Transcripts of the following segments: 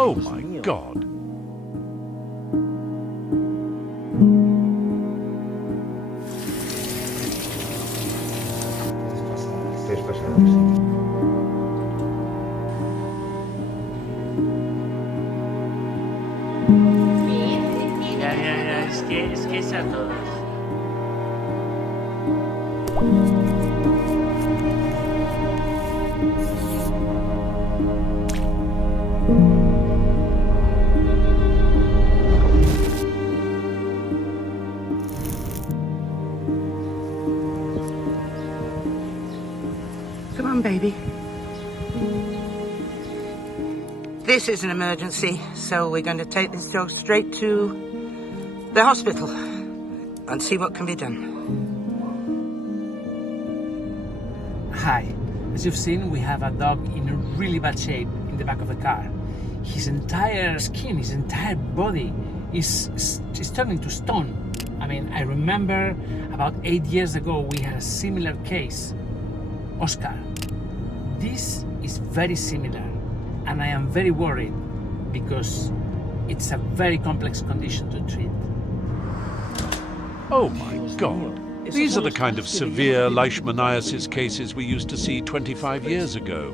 Oh my God. Ya, es que es a todos. Come on, baby. This is an emergency, so we're going to take this dog straight to the hospital and see what can be done. Hi. As you've seen, we have a dog in a really bad shape in the back of the car. His entire skin, his entire body is turning to stone. I mean, I remember about 8 years ago we had a similar case. Oscar. This is very similar, and I am very worried because it's a very complex condition to treat. Oh my God. These are the kind of severe leishmaniasis cases we used to see 25 years ago.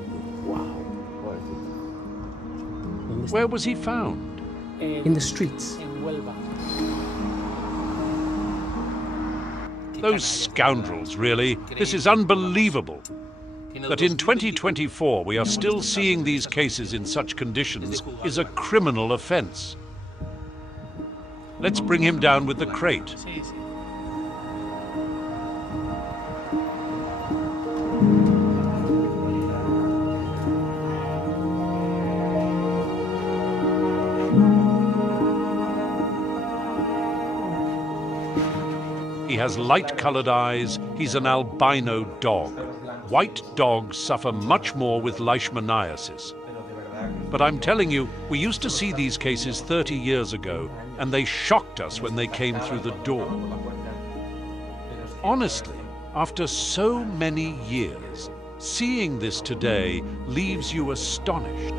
Where was he found? In the streets. Those scoundrels, really. This is unbelievable. That in 2024 we are still seeing these cases in such conditions is a criminal offense. Let's bring him down with the crate. He has light-colored eyes. He's an albino dog. White dogs suffer much more with leishmaniasis. But I'm telling you, we used to see these cases 30 years ago, and they shocked us when they came through the door. Honestly, after so many years, seeing this today leaves you astonished.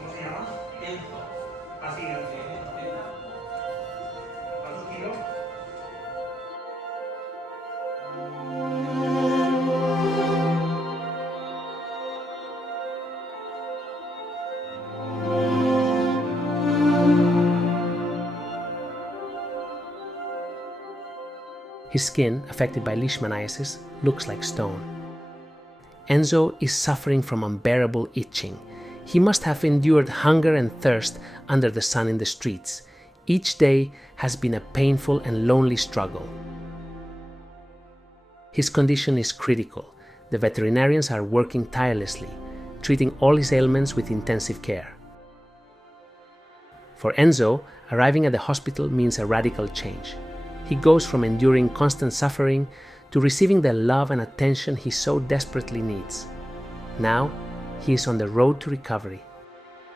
¿Cómo se llama? Enzo. Así es. ¿Cuántos kilos? His skin, affected by leishmaniasis, looks like stone. Enzo is suffering from unbearable itching. He must have endured hunger and thirst under the sun in the streets. Each day has been a painful and lonely struggle. His condition is critical. The veterinarians are working tirelessly, treating all his ailments with intensive care. For Enzo, arriving at the hospital means a radical change. He goes from enduring constant suffering to receiving the love and attention he so desperately needs. Now, he is on the road to recovery.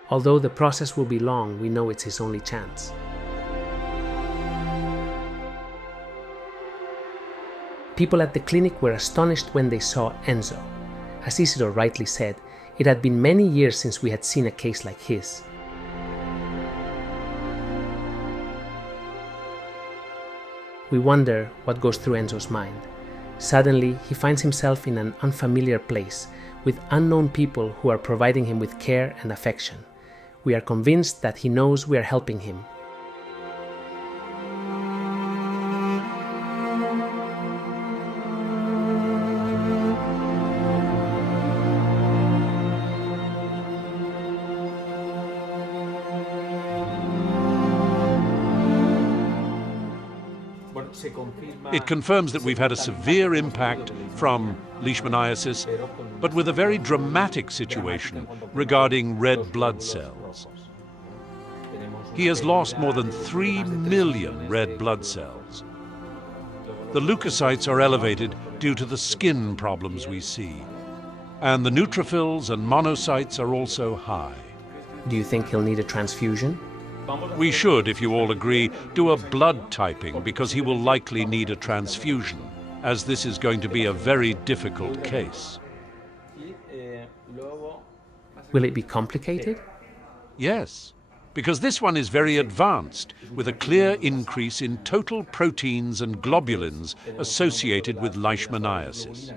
Although the process will be long, we know it's his only chance. People at the clinic were astonished when they saw Enzo. As Isidore rightly said, it had been many years since we had seen a case like his. We wonder what goes through Enzo's mind. Suddenly, he finds himself in an unfamiliar place, with unknown people who are providing him with care and affection. We are convinced that he knows we are helping him. It confirms that we've had a severe impact from leishmaniasis, but with a very dramatic situation regarding red blood cells. He has lost more than 3 million red blood cells. The leukocytes are elevated due to the skin problems we see. And the neutrophils and monocytes are also high. Do you think he'll need a transfusion? We should, if you all agree, do a blood typing because he will likely need a transfusion, as this is going to be a very difficult case. Will it be complicated? Yes, because this one is very advanced, with a clear increase in total proteins and globulins associated with leishmaniasis.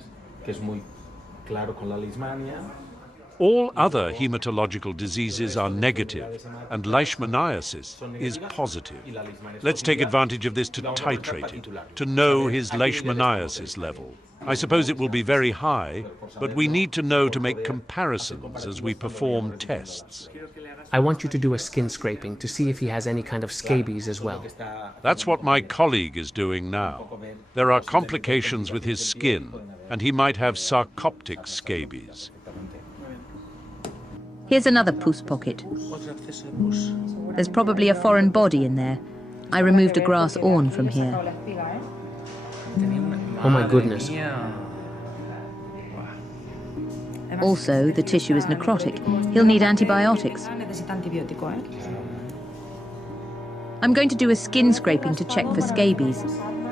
All other hematological diseases are negative, and leishmaniasis is positive. Let's take advantage of this to titrate it, to know his leishmaniasis level. I suppose it will be very high, but we need to know to make comparisons as we perform tests. I want you to do a skin scraping to see if he has any kind of scabies as well. That's what my colleague is doing now. There are complications with his skin, and he might have sarcoptic scabies. Here's another pus pocket. There's probably a foreign body in there. I removed a grass awn from here. Oh my goodness. Also, the tissue is necrotic. He'll need antibiotics. I'm going to do a skin scraping to check for scabies.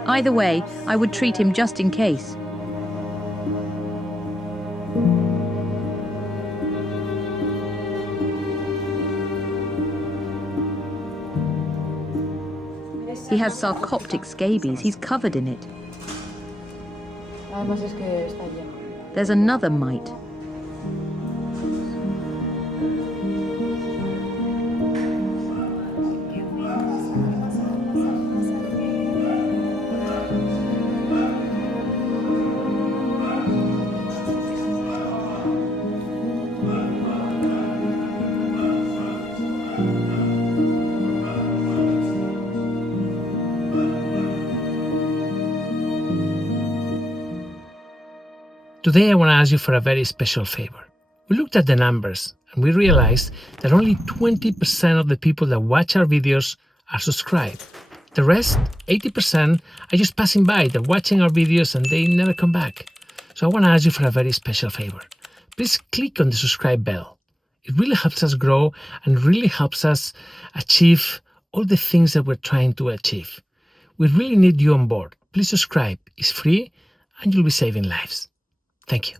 Either way, I would treat him just in case. He has sarcoptic scabies. He's covered in it. There's another mite. Today I want to ask you for a very special favor. We looked at the numbers and we realized that only 20% of the people that watch our videos are subscribed. The rest, 80%, are just passing by. They're watching our videos and they never come back. So I want to ask you for a very special favor. Please click on the subscribe bell. It really helps us grow and really helps us achieve all the things that we're trying to achieve. We really need you on board. Please subscribe. It's free and you'll be saving lives. Thank you.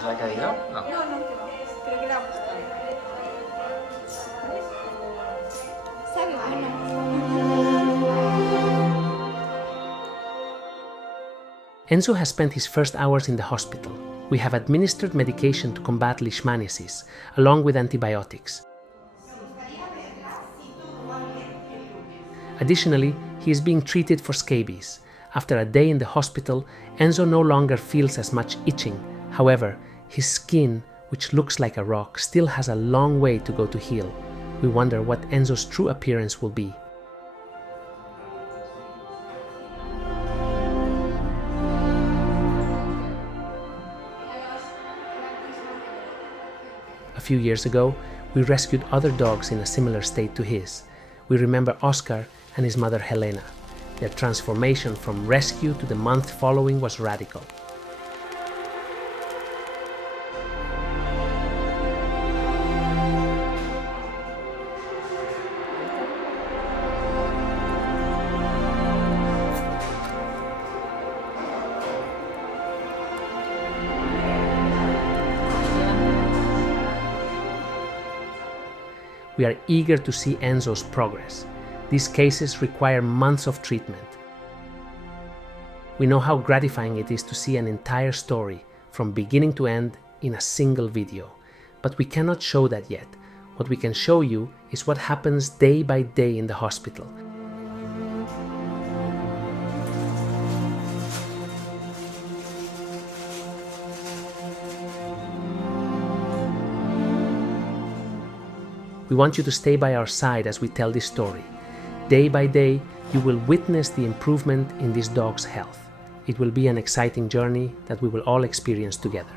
¿Se ha caído? No. Creo que le ha gustado. Sabe bueno. Enzo has spent his first hours in the hospital. We have administered medication to combat leishmaniasis, along with antibiotics. Additionally, he is being treated for scabies. After a day in the hospital, Enzo no longer feels as much itching. However, his skin, which looks like a rock, still has a long way to go to heal. We wonder what Enzo's true appearance will be. A few years ago, we rescued other dogs in a similar state to his. We remember Oscar and his mother Helena. Their transformation from rescue to the month following was radical. We are eager to see Enzo's progress. These cases require months of treatment. We know how gratifying it is to see an entire story, from beginning to end, in a single video. But we cannot show that yet. What we can show you is what happens day by day in the hospital. We want you to stay by our side as we tell this story. Day by day, you will witness the improvement in this dog's health. It will be an exciting journey that we will all experience together.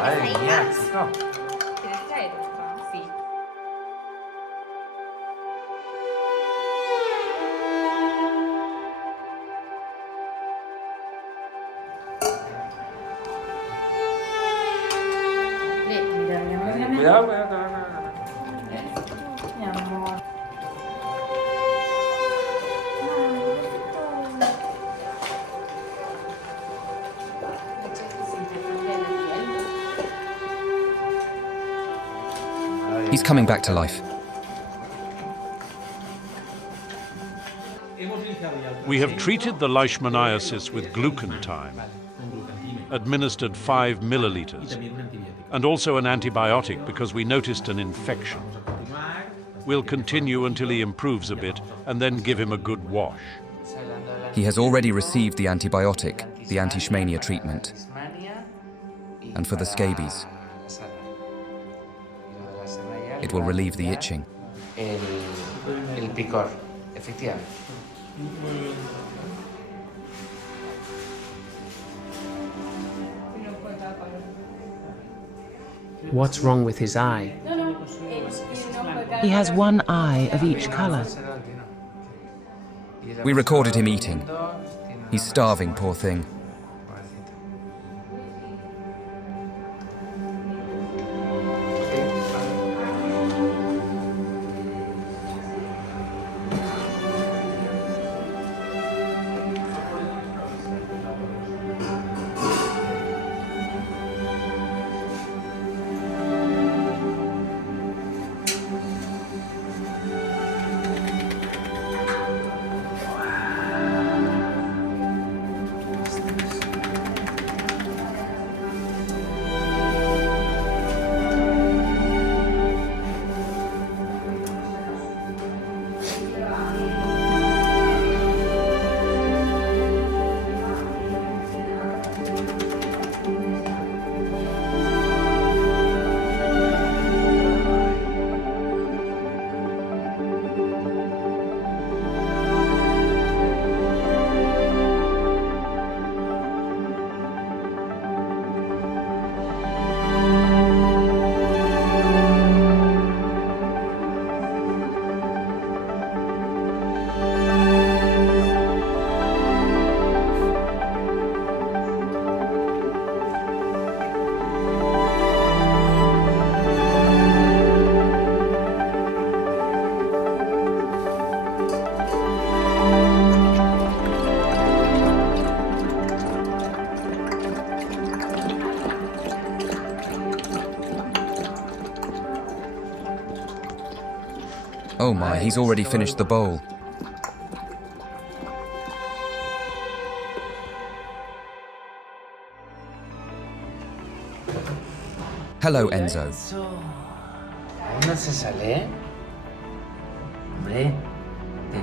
Madre mía, chico. ¿Quieres traer otra? Sí. Cuidado, cuidado. Mi amor. He's coming back to life. We have treated the leishmaniasis with glucantime, administered 5 milliliters, and also an antibiotic because we noticed an infection. We'll continue until he improves a bit and then give him a good wash. He has already received the antibiotic, the anti-Schmania treatment, and for the scabies. It will relieve the itching. El picor, efectivamente. What's wrong with his eye? He has one eye of each color. We recorded him eating. He's starving, poor thing. Oh my, he's already finished the bowl. Hello, Enzo. ¿Aún no se sale? Hombre.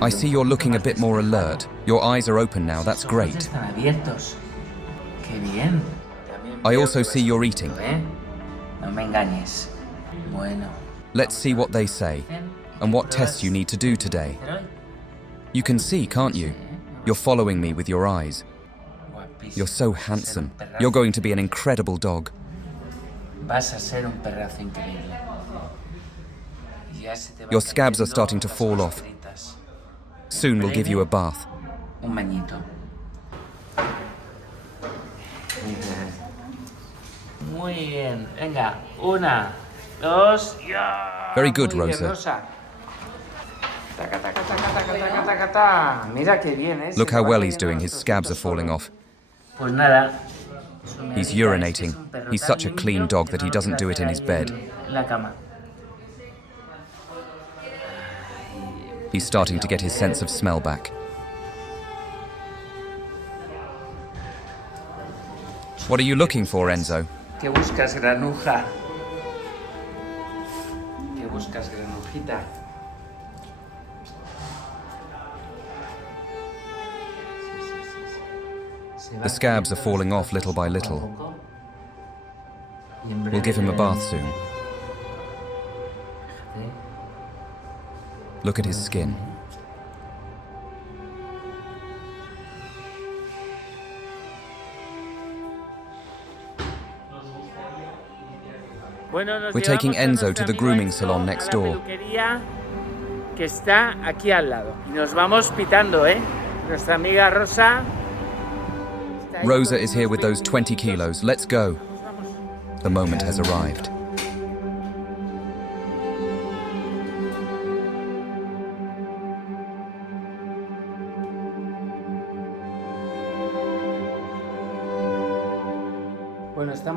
I see you're looking a bit more alert. Your eyes are open now, that's great. Están abiertos. Qué bien. I also see you're eating. No me engañes. Bueno. Let's see what they say, and what tests you need to do today. You can see, can't you? You're following me with your eyes. You're so handsome. You're going to be an incredible dog. Vas a ser un perrazo increíble. Your scabs are starting to fall off. Soon we'll give you a bath. Un bañito. Muy bien. Venga, 1, 2, ya. Very good, Rosa. Taca, taca, taca, taca, taca, taca, taca. Mira qué bien, ¿eh? Look how well he's doing. His scabs are falling off. Pues nada. He's urinating. He's such a clean dog that he doesn't do it in his bed. En la cama. He's starting to get his sense of smell back. What are you looking for, Enzo? ¿Qué buscas, granuja? ¿Qué buscas, granujita? The scabs are falling off little by little. We'll give him a bath soon. Look at his skin. We're taking Enzo to the grooming salon next door. Que está aquí al lado. Y nos vamos pitando, ¿eh? Nuestra amiga Rosa. Rosa is here with those 20 kilos. Let's go. The moment has arrived.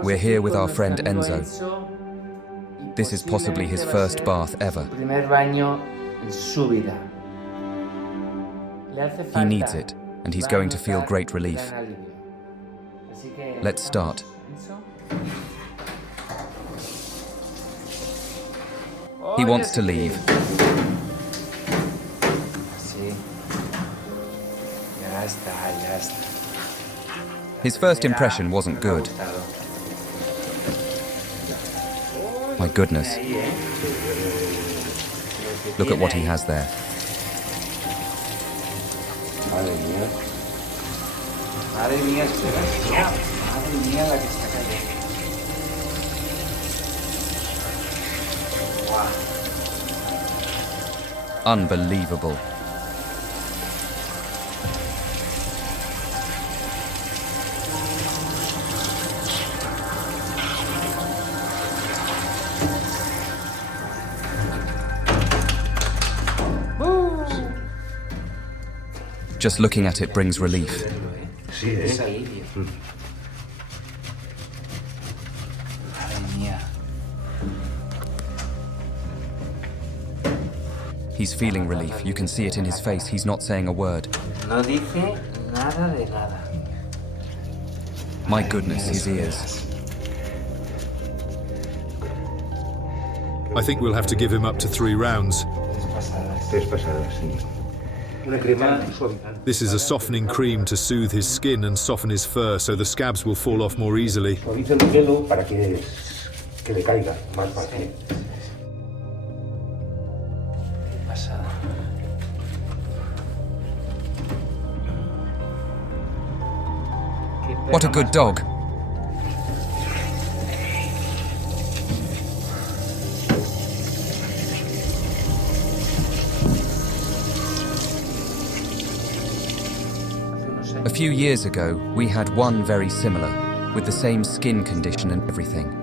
We're here with our friend Enzo. This is possibly his first bath ever. He needs it, and he's going to feel great relief. Let's start. He wants to leave. His first impression wasn't good. My goodness. Look at what he has there. Unbelievable. Just looking at it brings relief. He's feeling relief. You can see it in his face. He's not saying a word. My goodness, his ears. I think we'll have to give him up to 3 rounds. This is a softening cream to soothe his skin and soften his fur so the scabs will fall off more easily. What a good dog. A few years ago, we had one very similar, with the same skin condition and everything.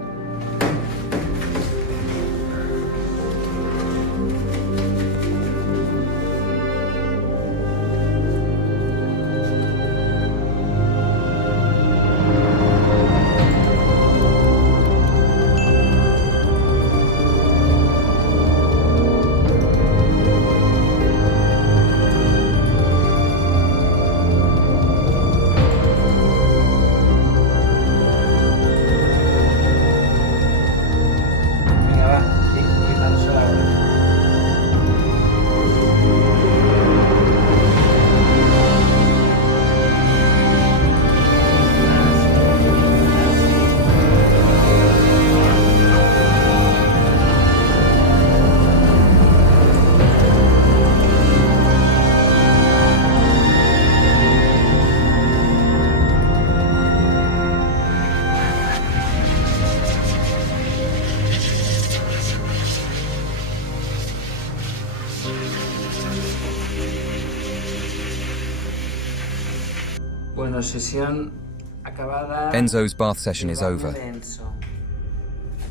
Enzo's bath session is over.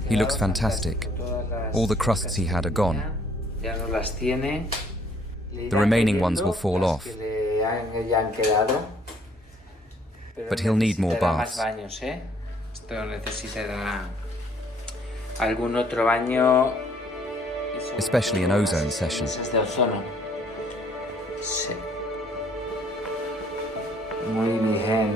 He looks fantastic. All the crusts he had are gone. The remaining ones will fall off. But he'll need more baths. Especially an ozone session. Sí. Muy bien.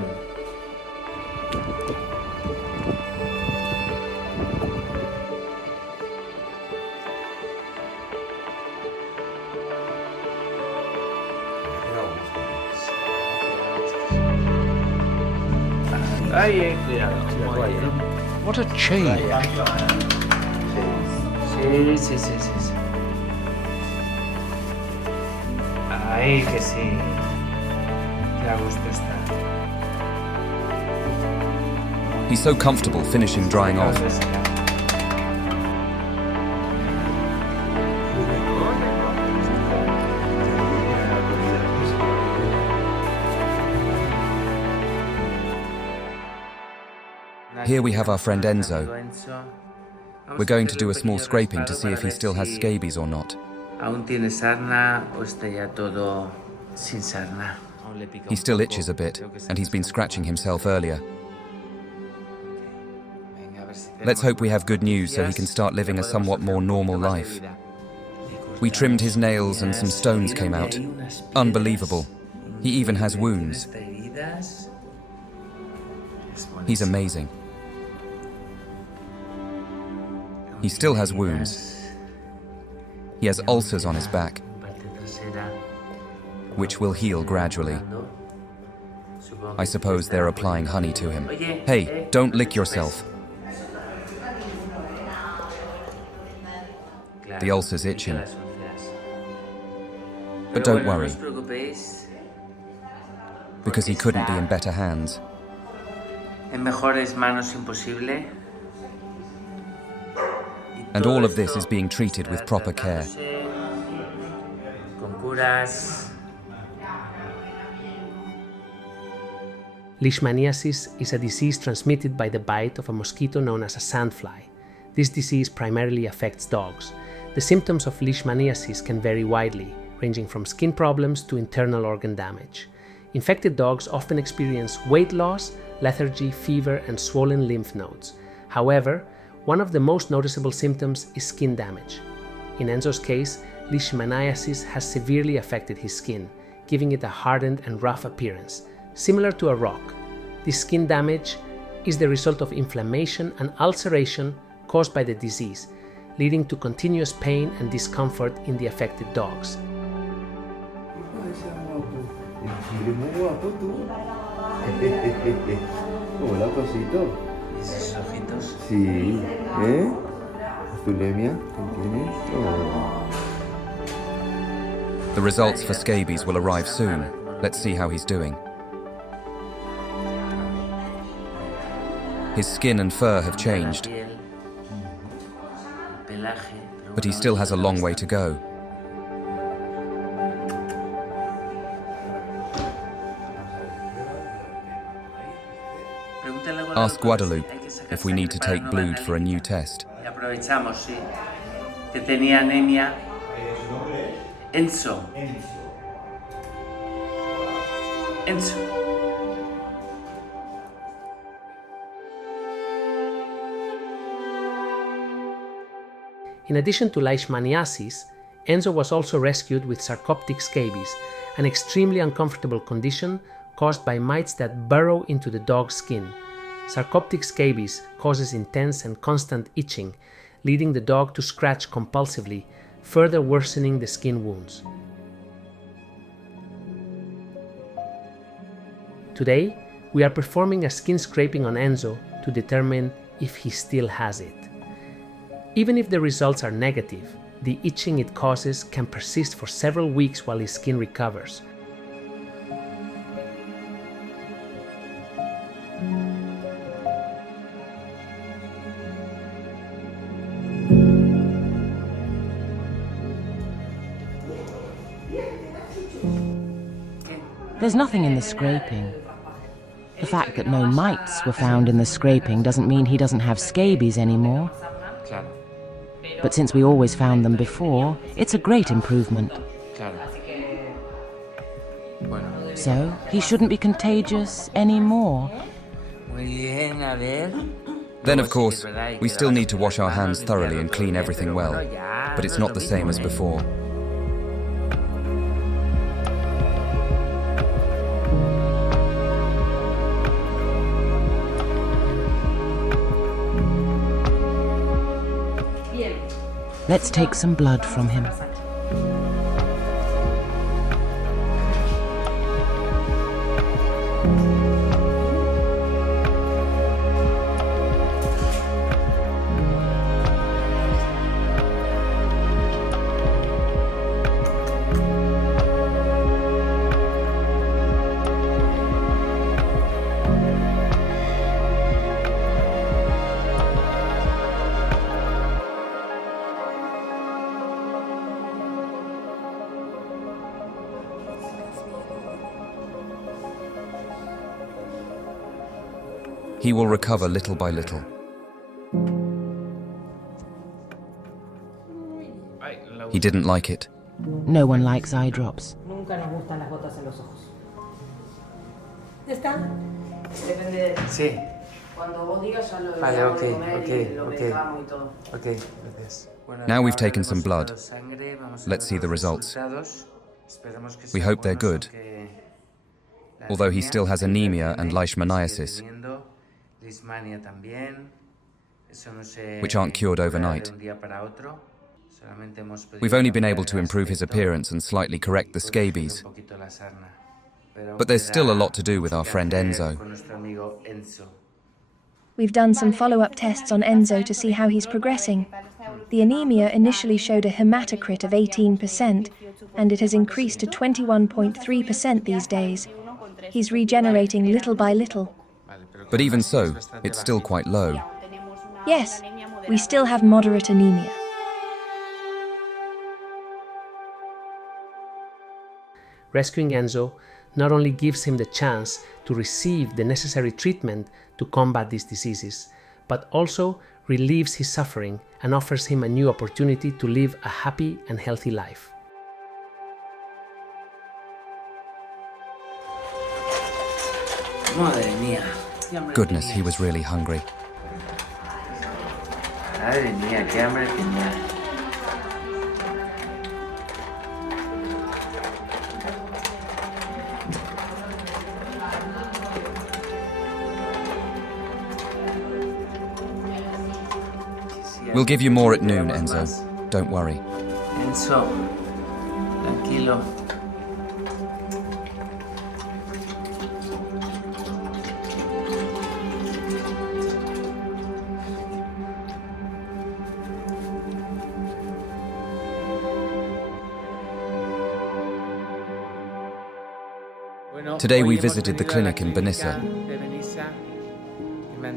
Ahí, cuidado. What a change. Sí. Ahí que sí. Qué a gusto está. He's so comfortable finishing drying off. Here we have our friend Enzo. We're going to do a small scraping to see if he still has scabies or not. Aún tiene sarna o está ya todo sin sarna. He still itches a bit, and he's been scratching himself earlier. Let's hope we have good news so he can start living a somewhat more normal life. We trimmed his nails and some stones came out. Unbelievable. He even has wounds. He's amazing. He still has wounds. He has ulcers on his back, which will heal gradually. I suppose they're applying honey to him. Hey, don't lick yourself. The ulcer's itching. But don't worry, because he couldn't be in better hands. En mejores manos imposible. And all of this is being treated with proper care. Con curas. Leishmaniasis is a disease transmitted by the bite of a mosquito known as a sandfly. This disease primarily affects dogs. The symptoms of leishmaniasis can vary widely, ranging from skin problems to internal organ damage. Infected dogs often experience weight loss, lethargy, fever, and swollen lymph nodes. However, one of the most noticeable symptoms is skin damage. In Enzo's case, leishmaniasis has severely affected his skin, giving it a hardened and rough appearance, similar to a rock. This skin damage is the result of inflammation and ulceration caused by the disease, leading to continuous pain and discomfort in the affected dogs. Hola, cosito. ¿Esos ojitos? Sí, ¿eh? ¿Azulemia? ¿Qué tienes? Oh. The results for scabies will arrive soon. Let's see how he's doing. His skin and fur have changed, but he still has a long way to go. Ask Guadalupe if we need to take blood for a new test. Aprovechamos, sí. Que tenía anemia. Enzo. In addition to leishmaniasis, Enzo was also rescued with sarcoptic scabies, an extremely uncomfortable condition caused by mites that burrow into the dog's skin. Sarcoptic scabies causes intense and constant itching, leading the dog to scratch compulsively, further worsening the skin wounds. Today, we are performing a skin scraping on Enzo to determine if he still has it. Even if the results are negative, the itching it causes can persist for several weeks while his skin recovers. There's nothing in the scraping. The fact that no mites were found in the scraping doesn't mean he doesn't have scabies anymore. But since we always found them before, it's a great improvement. So, he shouldn't be contagious anymore. Then, of course, we still need to wash our hands thoroughly and clean everything well, but it's not the same as before. Let's take some blood from him. He will recover little by little. He didn't like it. No one likes eye drops. Nunca nos gustan las gotas en los ojos. ¿Ya está? Depende de... Sí. Cuando vos digas ya lo Vale, damos ok, de comer y ok, lo ok. medicamos y todo. Ok, gracias. Now we've taken some blood. Let's see the results. We hope they're good, although he still has anemia and leishmaniasis, which aren't cured overnight. We've only been able to improve his appearance and slightly correct the scabies, but there's still a lot to do with our friend Enzo. We've done some follow-up tests on Enzo to see how he's progressing. The anemia initially showed a hematocrit of 18%, and it has increased to 21.3% these days. He's regenerating little by little. But even so, it's still quite low. Yes, we still have moderate anemia. Rescuing Enzo not only gives him the chance to receive the necessary treatment to combat these diseases, but also relieves his suffering and offers him a new opportunity to live a happy and healthy life. Madre mía. Goodness, he was really hungry. Madre mía, qué hambre tenía. We'll give you more at noon, Enzo. Don't worry. Enzo, tranquilo. Today we visited the clinic in Benissa.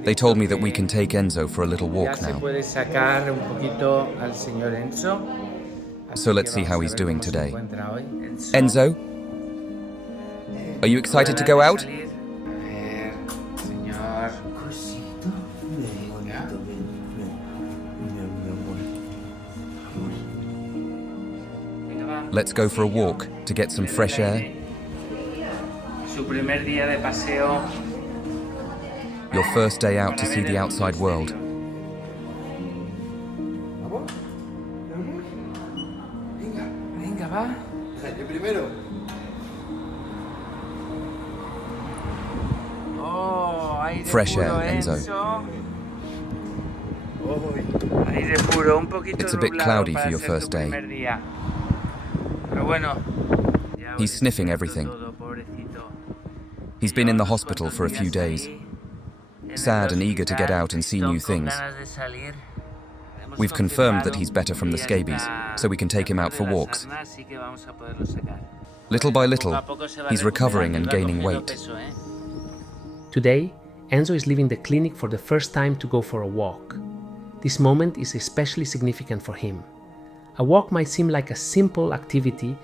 They told me that we can take Enzo for a little walk now. So let's see how he's doing today. Enzo? Are you excited to go out? Let's go for a walk to get some fresh air. Your first day out to see the outside world. Venga, va. Yo primero. Oh, aire Fresh puro, air, Enzo. Aire puro, un poquito It's a bit nublado cloudy for para your ser first tu day. primer día. Pero bueno, He's sniffing everything. He's been in the hospital for a few days, sad and eager to get out and see new things. We've confirmed that he's better from the scabies, so we can take him out for walks. Little by little, he's recovering and gaining weight. Today, Enzo is leaving the clinic for the first time to go for a walk. This moment is especially significant for him. A walk might seem like a simple activity,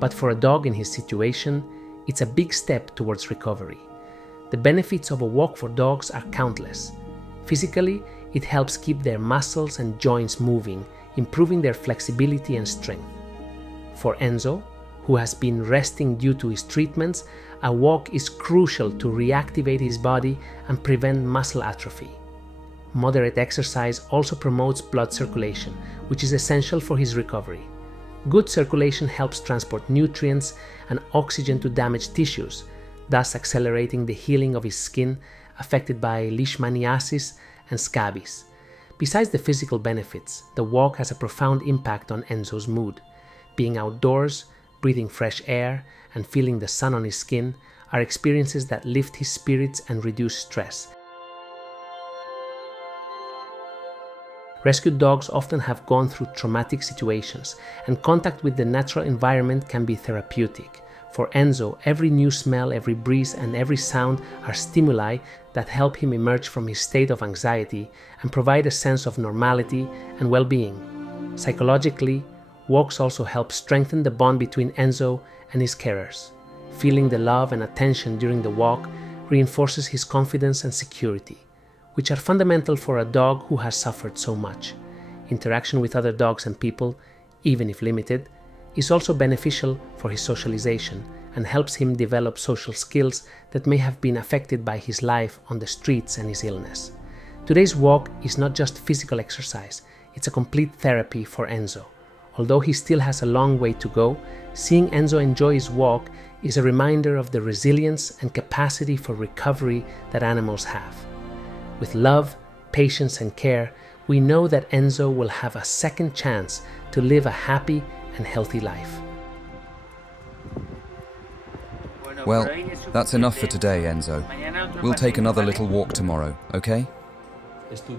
but for a dog in his situation, it's a big step towards recovery. The benefits of a walk for dogs are countless. Physically, it helps keep their muscles and joints moving, improving their flexibility and strength. For Enzo, who has been resting due to his treatments, a walk is crucial to reactivate his body and prevent muscle atrophy. Moderate exercise also promotes blood circulation, which is essential for his recovery. Good circulation helps transport nutrients and oxygen to damaged tissues, thus accelerating the healing of his skin affected by leishmaniasis and scabies. Besides the physical benefits, the walk has a profound impact on Enzo's mood. Being outdoors, breathing fresh air, and feeling the sun on his skin are experiences that lift his spirits and reduce stress. Rescued dogs often have gone through traumatic situations, and contact with the natural environment can be therapeutic. For Enzo, every new smell, every breeze, and every sound are stimuli that help him emerge from his state of anxiety and provide a sense of normality and well-being. Psychologically, walks also help strengthen the bond between Enzo and his carers. Feeling the love and attention during the walk reinforces his confidence and security, which are fundamental for a dog who has suffered so much. Interaction with other dogs and people, even if limited, is also beneficial for his socialization and helps him develop social skills that may have been affected by his life on the streets and his illness. Today's walk is not just physical exercise, it's a complete therapy for Enzo. Although he still has a long way to go, seeing Enzo enjoy his walk is a reminder of the resilience and capacity for recovery that animals have. With love, patience, and care, we know that Enzo will have a second chance to live a happy and healthy life. Well, that's enough for today, Enzo. We'll take another little walk tomorrow, okay?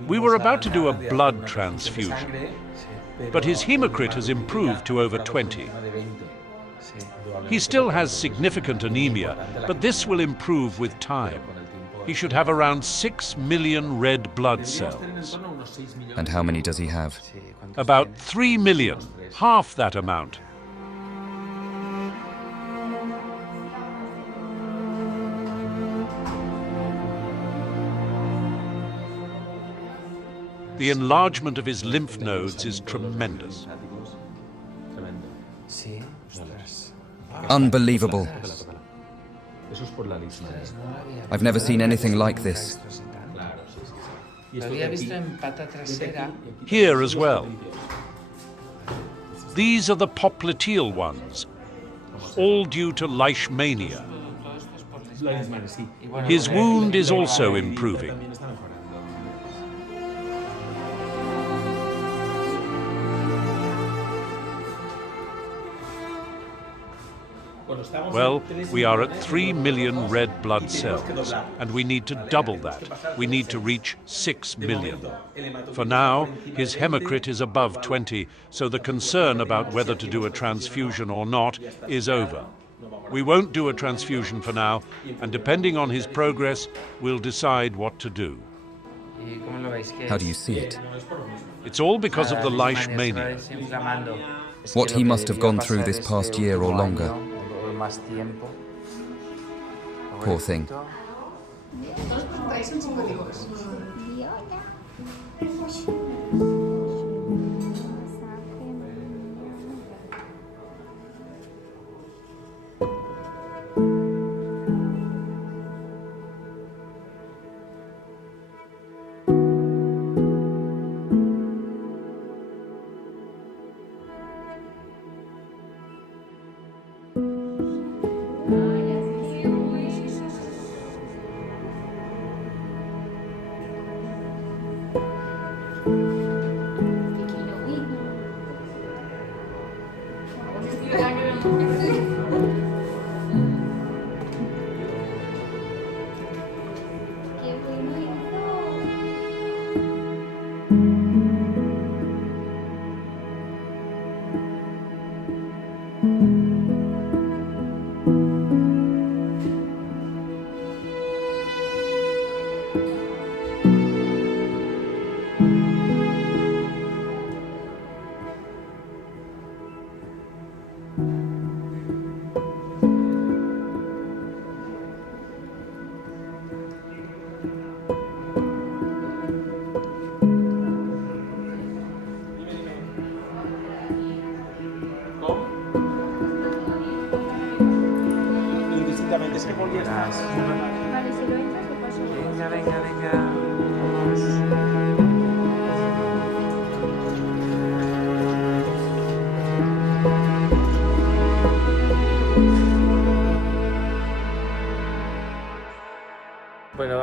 We were about to do a blood transfusion, but his hematocrit has improved to over 20. He still has significant anemia, but this will improve with time. He should have around 6 million red blood cells. And how many does he have? About 3 million, half that amount. The enlargement of his lymph nodes is tremendous. Unbelievable. I've never seen anything like this. Here as well. These are the popliteal ones, all due to leishmania. His wound is also improving. Well, we are at 3 million red blood cells, and we need to double that. We need to reach 6 million. For now, his hematocrit is above 20, so the concern about whether to do a transfusion or not is over. We won't do a transfusion for now, and depending on his progress, we'll decide what to do. How do you see it? It's all because of the leishmania. What he must have gone through this past year or longer. Poor thing.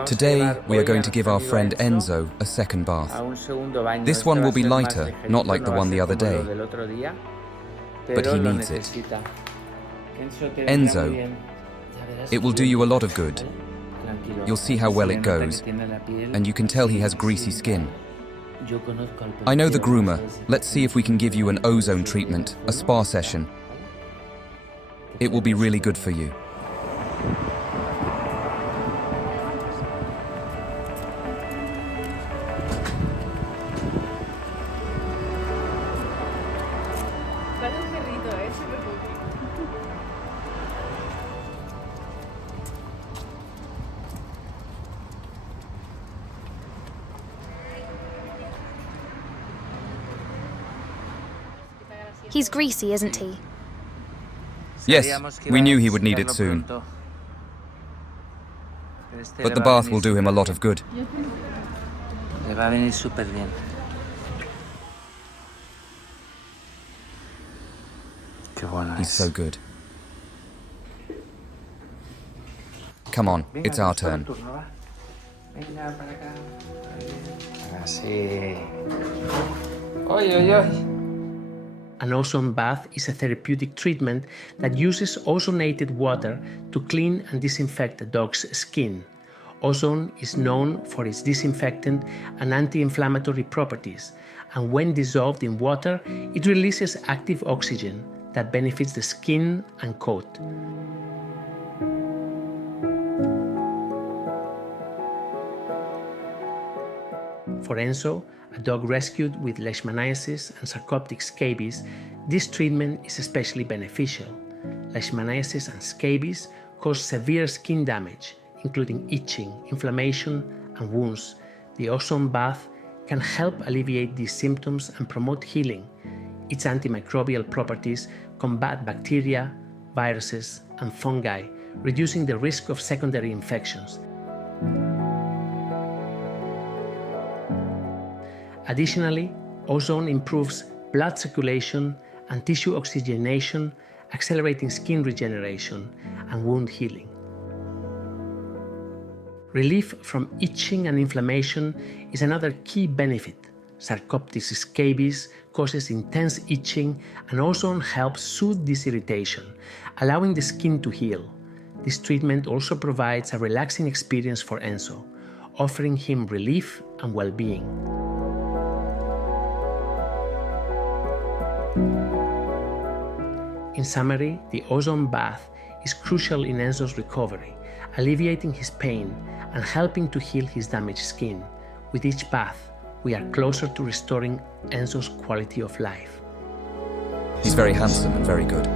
Today, we are going to give our friend Enzo a second bath. This one will be lighter, not like the one the other day, but he needs it. Enzo, it will do you a lot of good. You'll see how well it goes, and you can tell he has greasy skin. I know the groomer. Let's see if we can give you an ozone treatment, a spa session. It will be really good for you. He's greasy, isn't he? Yes, we knew he would need it soon. But the bath will do him a lot of good. He's so good. Come on, it's our turn. An ozone bath is a therapeutic treatment that uses ozonated water to clean and disinfect a dog's skin. Ozone is known for its disinfectant and anti-inflammatory properties, and when dissolved in water, it releases active oxygen that benefits the skin and coat. For Enzo, a dog rescued with leishmaniasis and sarcoptic scabies, this treatment is especially beneficial. Leishmaniasis and scabies cause severe skin damage, including itching, inflammation, and wounds. The ozone bath can help alleviate these symptoms and promote healing. Its antimicrobial properties combat bacteria, viruses, and fungi, reducing the risk of secondary infections. Additionally, ozone improves blood circulation and tissue oxygenation, accelerating skin regeneration and wound healing. Relief from itching and inflammation is another key benefit. Sarcoptic scabies causes intense itching, and ozone helps soothe this irritation, allowing the skin to heal. This treatment also provides a relaxing experience for Enzo, offering him relief and well-being. In summary, the ozone bath is crucial in Enzo's recovery, alleviating his pain and helping to heal his damaged skin. With each bath, we are closer to restoring Enzo's quality of life. He's very handsome and very good.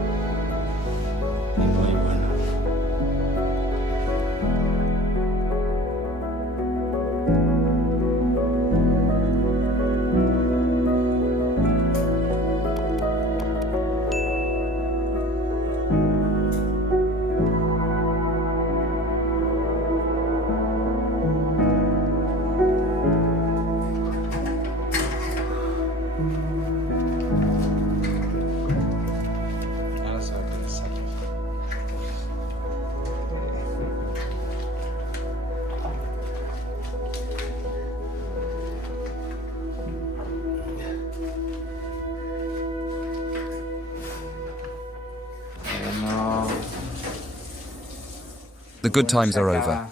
The good times are over.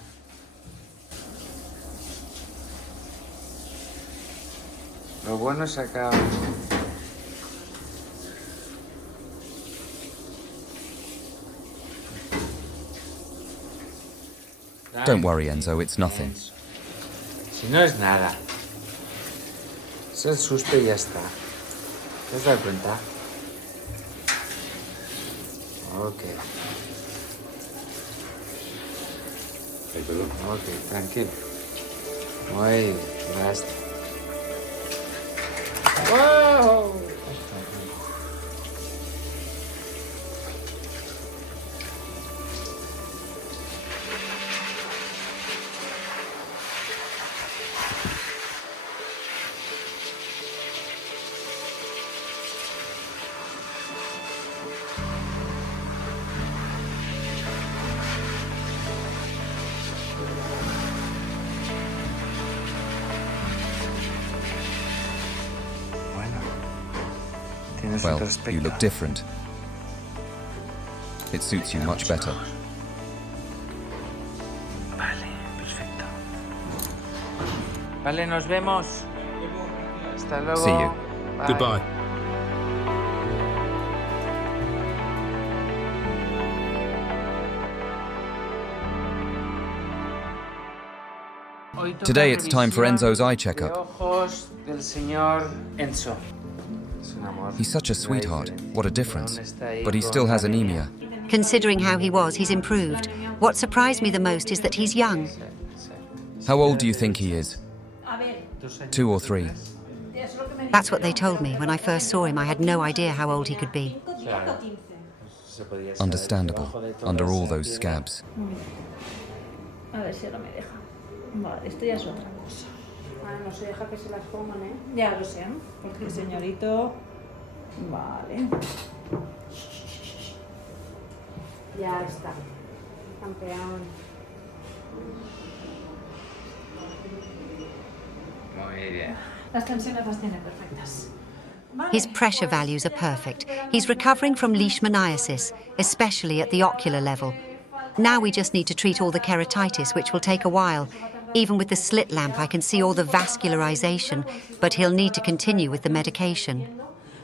Lo bueno se acaba. Don't worry, Enzo, it's nothing. Si no es nada. Es el susto y ya está. ¿Te has dado cuenta? Ok. Ok, tranquilo. Muy bien, basta. ¡Wow! Well, you look different. It suits you much better. Vale, perfecto. Vale, nos vemos. Hasta luego. See you. Bye. Goodbye. Today it's time for Enzo's eye checkup. Ojos del señor Enzo. He's such a sweetheart. What a difference. But he still has anemia. Considering how he was, he's improved. What surprised me the most is that he's young. How old do you think he is? 2 or 3? That's what they told me. When I first saw him, I had no idea how old he could be. Understandable, under all those scabs. A ver si ahora me deja. Vale, esto ya es otra cosa. Ahora no se deja que se las pongan, ¿eh? Ya lo sé, porque el señorito... Vale. Ya está. Campeón. Muy bien. Las tensiones las tiene perfectas. His pressure values are perfect. He's recovering from leishmaniasis, especially at the ocular level. Now we just need to treat all the keratitis, which will take a while. Even with the slit lamp, I can see all the vascularization, but he'll need to continue with the medication.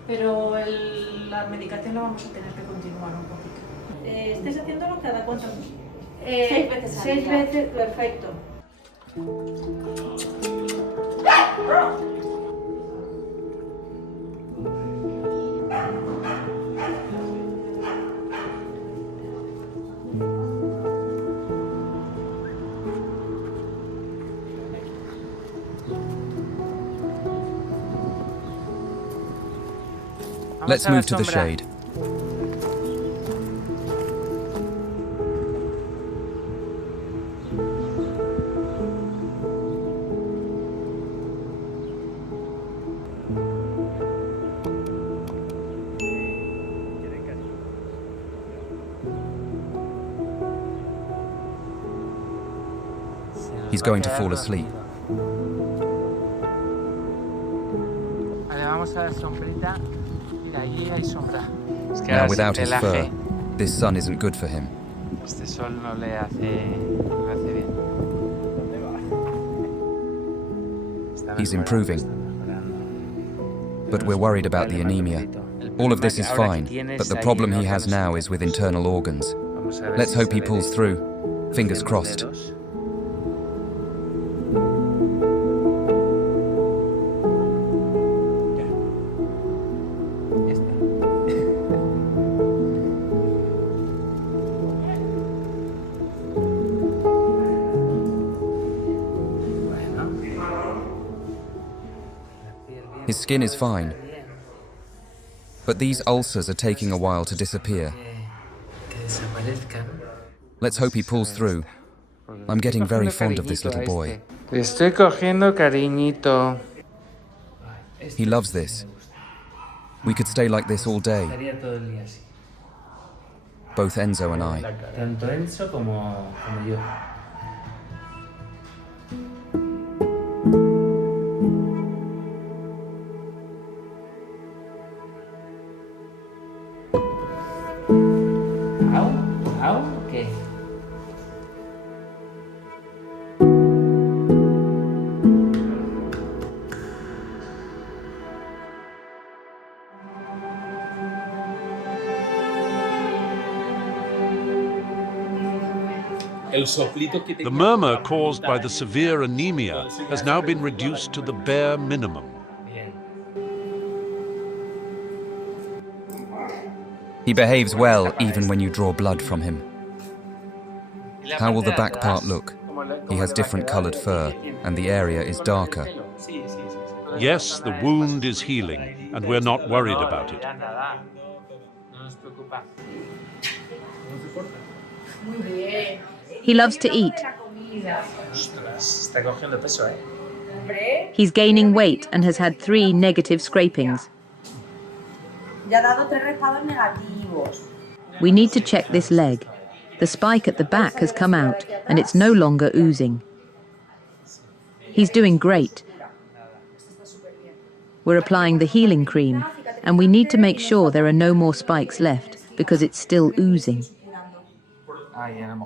Pero la medicación la vamos a tener que continuar un poquito. ¿Estáis haciéndolo cada cuánto? 6 veces. 6 veces, perfecto. Let's move to the shade. He's going to fall asleep. Vale, vamos a la sombrita. Mira, ahí hay sombra. Es que Now, ahora without sin his fur, pelaje, this sun isn't good for him. este sol no le hace bien. He's improving. But we're worried about the anemia. All of this is fine, but the problem he has now is with internal organs. Let's hope he pulls through. Fingers crossed. His skin is fine, but these ulcers are taking a while to disappear. Let's hope he pulls through. I'm getting very fond of this little boy. Le estoy cogiendo cariñito. He loves this. We could stay like this all day, both Enzo and I. Tanto Enzo como yo. ¿Qué? The murmur caused by the severe anemia has now been reduced to the bare minimum. He behaves well even when you draw blood from him. How will the back part look? He has different coloured fur, and the area is darker. Yes, the wound is healing, and we're not worried about it. He loves to eat. He's gaining weight and has had 3 negative scrapings. We need to check this leg. The spike at the back has come out and it's no longer oozing. He's doing great. We're applying the healing cream And we need to make sure there are no more spikes left, because it's still oozing.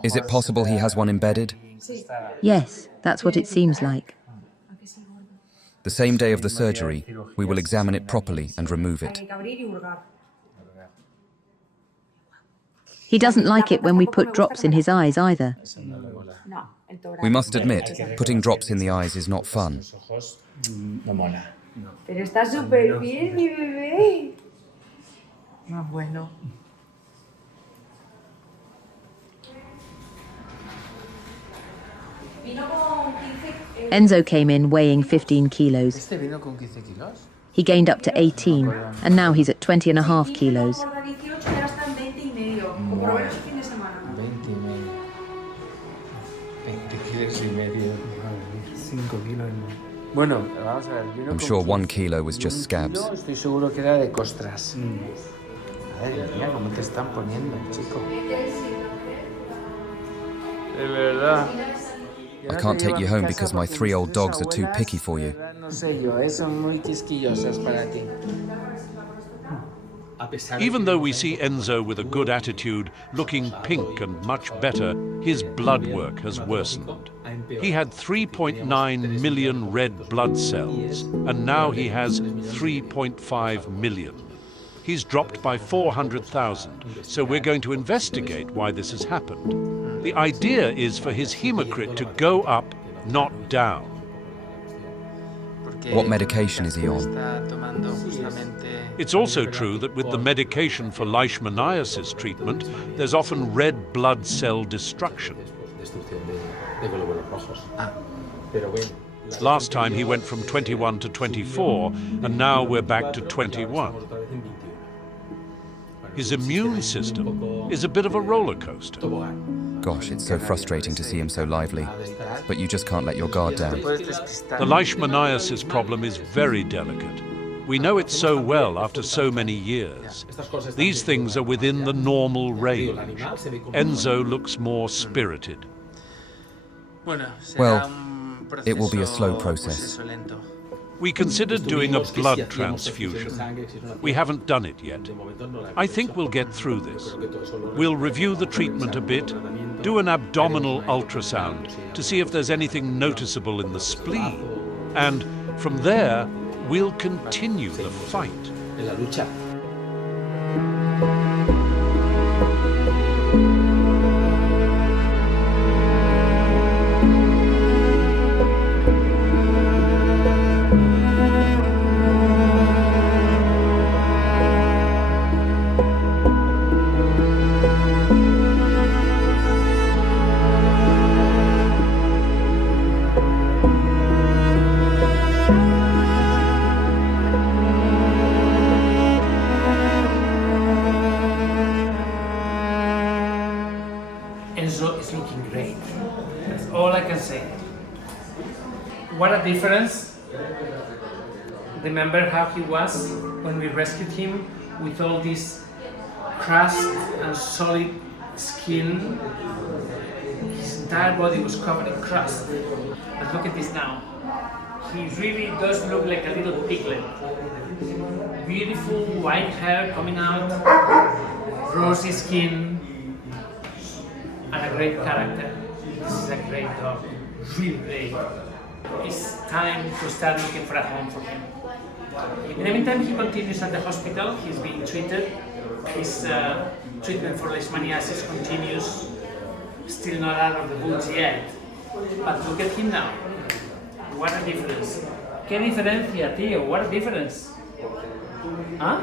Is it possible he has one embedded? Yes, that's what it seems like. The same day of the surgery, we will examine it properly and remove it. He doesn't like it when we put drops in his eyes either. We must admit, putting drops in the eyes is not fun. Pero está súper bien, mi bebé. Ah, bueno. Enzo came in weighing 15 kilos. He gained up to 18, and now he's at 20.5 kilos. I'm sure 1 kilo was just scabs. Estoy seguro que era de costras. Madre mía, cómo te están poniendo, chico. De verdad. I can't take you home because my 3 old dogs are too picky for you. No sé yo, son muy quisquillosas para ti. Even though we see Enzo with a good attitude, looking pink and much better, his blood work has worsened. He had 3.9 million red blood cells, and now he has 3.5 million. He's dropped by 400,000, so we're going to investigate why this has happened. The idea is for his hematocrit to go up, not down. What medication is he on? It's also true that with the medication for leishmaniasis treatment, there's often red blood cell destruction. Last time he went from 21 to 24, and now we're back to 21. His immune system is a bit of a roller coaster. Gosh, it's so frustrating to see him so lively. But you just can't let your guard down. The leishmaniasis problem is very delicate. We know it so well after so many years. These things are within the normal range. Enzo looks more spirited. Well, it will be a slow process. We considered doing a blood transfusion. We haven't done it yet. I think we'll get through this. We'll review the treatment a bit, do an abdominal ultrasound to see if there's anything noticeable in the spleen. And from there, we'll continue the fight. Enzo is looking great. That's all I can say. What a difference. Remember how he was when we rescued him with all this crust and solid skin? His entire body was covered in crust. But look at this now. He really does look like a little piglet. Beautiful white hair coming out, rosy skin, and a great character. This is a great dog, really great. It's time to start looking for a home for him. In the meantime, he continues at the hospital. He's being treated. His treatment for leishmaniasis continues. Still not out of the woods yet. But look at him now. What a difference. ¿Qué diferencia, tío? What a difference. Huh?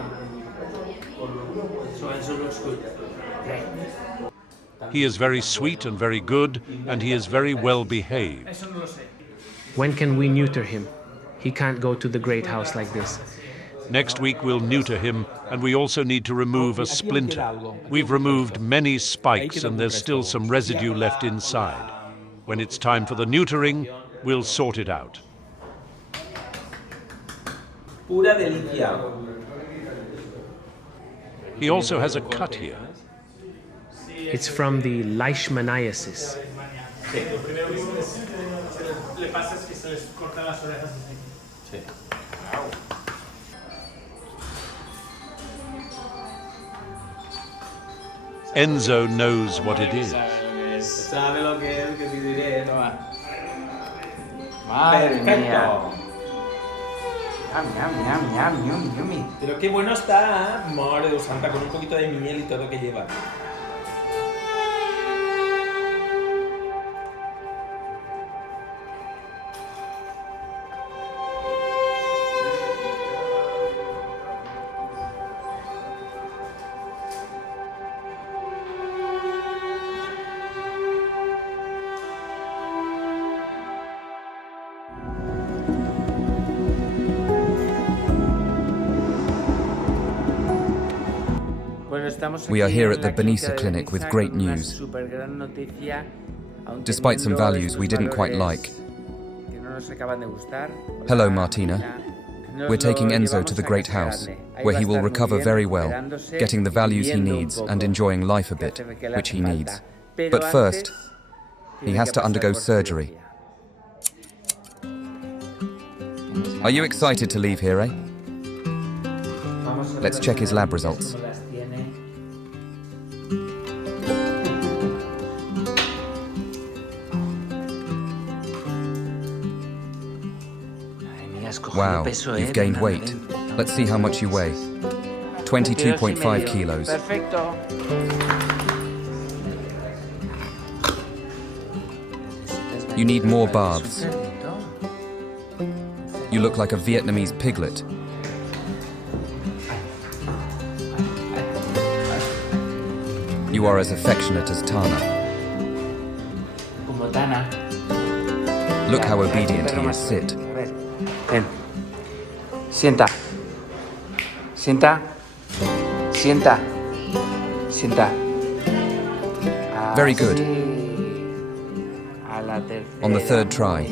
So Enzo looks good. Great. He is very sweet and very good, and he is very well behaved. When can we neuter him? He can't go to the great house like this. Next week we'll neuter him, and we also need to remove a splinter. We've removed many spikes, and there's still some residue left inside. When it's time for the neutering, we'll sort it out. Pura delicia. He also has a cut here. It's from the leishmaniasis. Enzo knows what it is. Sabe lo que es, que te diré, toma. Madre mía. Yummy. Pero qué bueno está, madre de santa, con un poquito de miel y todo que lleva. We are here at the Benissa clinic with great news. Despite some values we didn't quite like. Hello, Martina. We're taking Enzo to the great house, where he will recover very well, getting the values he needs and enjoying life a bit, which he needs. But first, he has to undergo surgery. Are you excited to leave here, eh? Let's check his lab results. Wow, you've gained weight. Let's see how much you weigh. 22.5 kilos. You need more baths. You look like a Vietnamese piglet. You are as affectionate as Tana. Look how obedient he is. Sit. Ven. Sienta. Sienta. Sienta. Sienta. Very good. On the third try.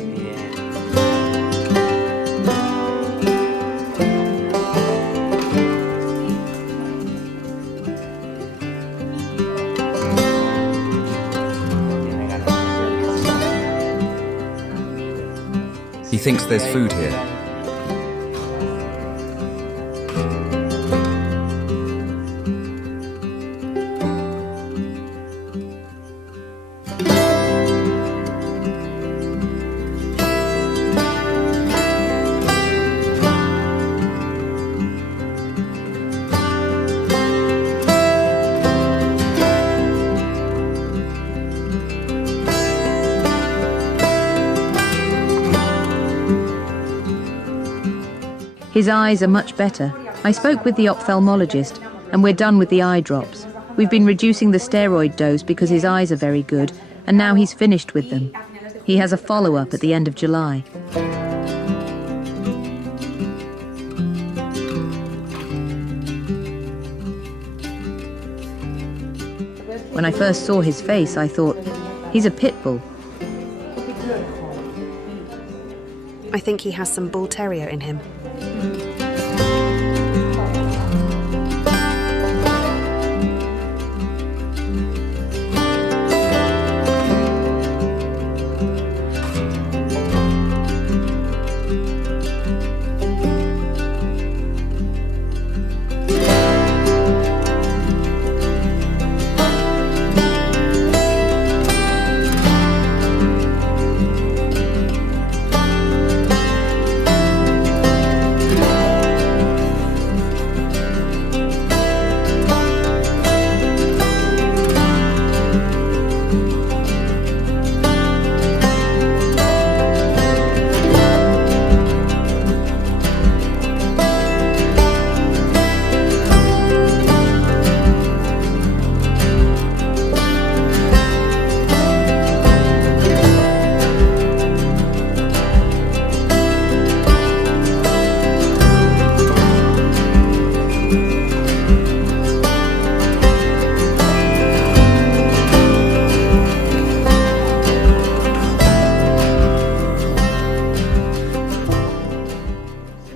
He thinks there's food here. His eyes are much better. I spoke with the ophthalmologist, and we're done with the eye drops. We've been reducing the steroid dose because his eyes are very good, and now he's finished with them. He has a follow-up at the end of July. When I first saw his face, I thought, he's a pit bull. I think he has some bull terrier in him.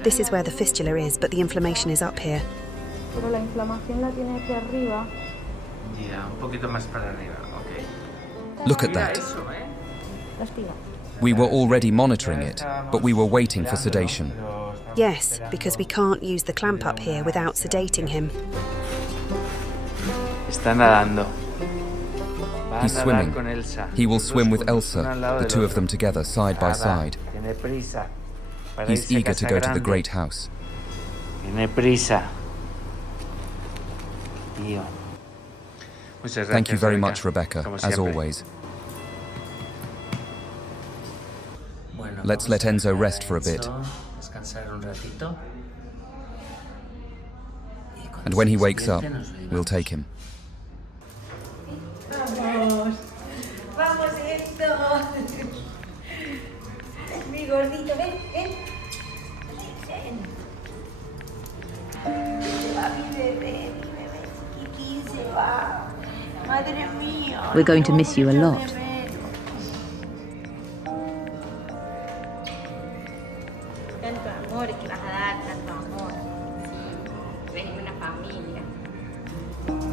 This is where the fistula is, but the inflammation is up here. Pero la inflamación la tiene aquí arriba. Ya, un poquito más para arriba, okay. Look at that. We were already monitoring it, but we were waiting for sedation. Yes, because we can't use the clamp up here without sedating him. Está nadando. Va a He's nadar swimming. con Elsa. He will Los swim with juntos, Elsa, uno al lado the del two of otro. them together, side by Va, side. Tiene prisa para He's irse a eager to casa go to the grande. great house. Tiene prisa. Tío. Muchas Thank you gracias, very Rebeca, much, Rebecca, como as siempre. always. Let's let Enzo rest for a bit. And when he wakes up, we'll take him. Vamos, vamos Enzo. Mi gordito, ven, ven. Ven. Se va mi bebé chiquitín, se va. Madre mía. We're going to miss you a lot. Tanto amor que vas a dar, tanto amor. Ven una familia.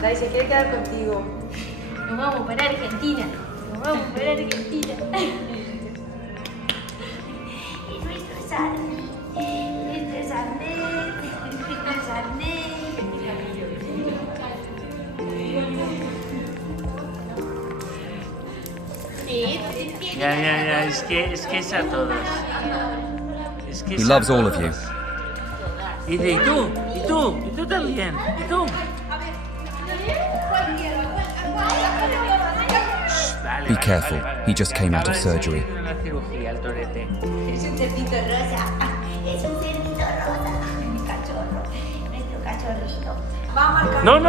Dai, se quiere quedar contigo. Nos vamos para Argentina. Nos vamos para Argentina. Y nuestro Sarnet. Nuestro Sarnet. Nuestro Sarnet. Ya, es que es a todos. Es que He es loves a all of todos. you. Y tú también, y tú. Be careful, he just came out of surgery. La cirugía, el torete. Es un cerdito rosa. Es un cerdito rosa. Mi cachorro. Nuestro cachorrito. Vamos al No.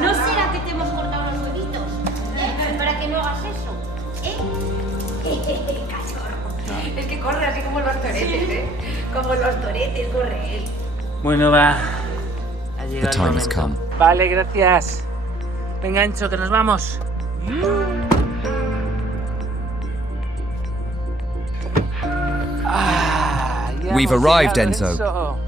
¿No será que te hemos cortado los huevitos? Para que no hagas eso. Cachorro. Es que corre así como los toretes, ¿eh? Como los toretes corre él. Bueno, va. Ha The llegado el time has momento. come. Vale, gracias. Venga, Enzo, que nos vamos. Ya We've hemos arrived, llegado, Enzo.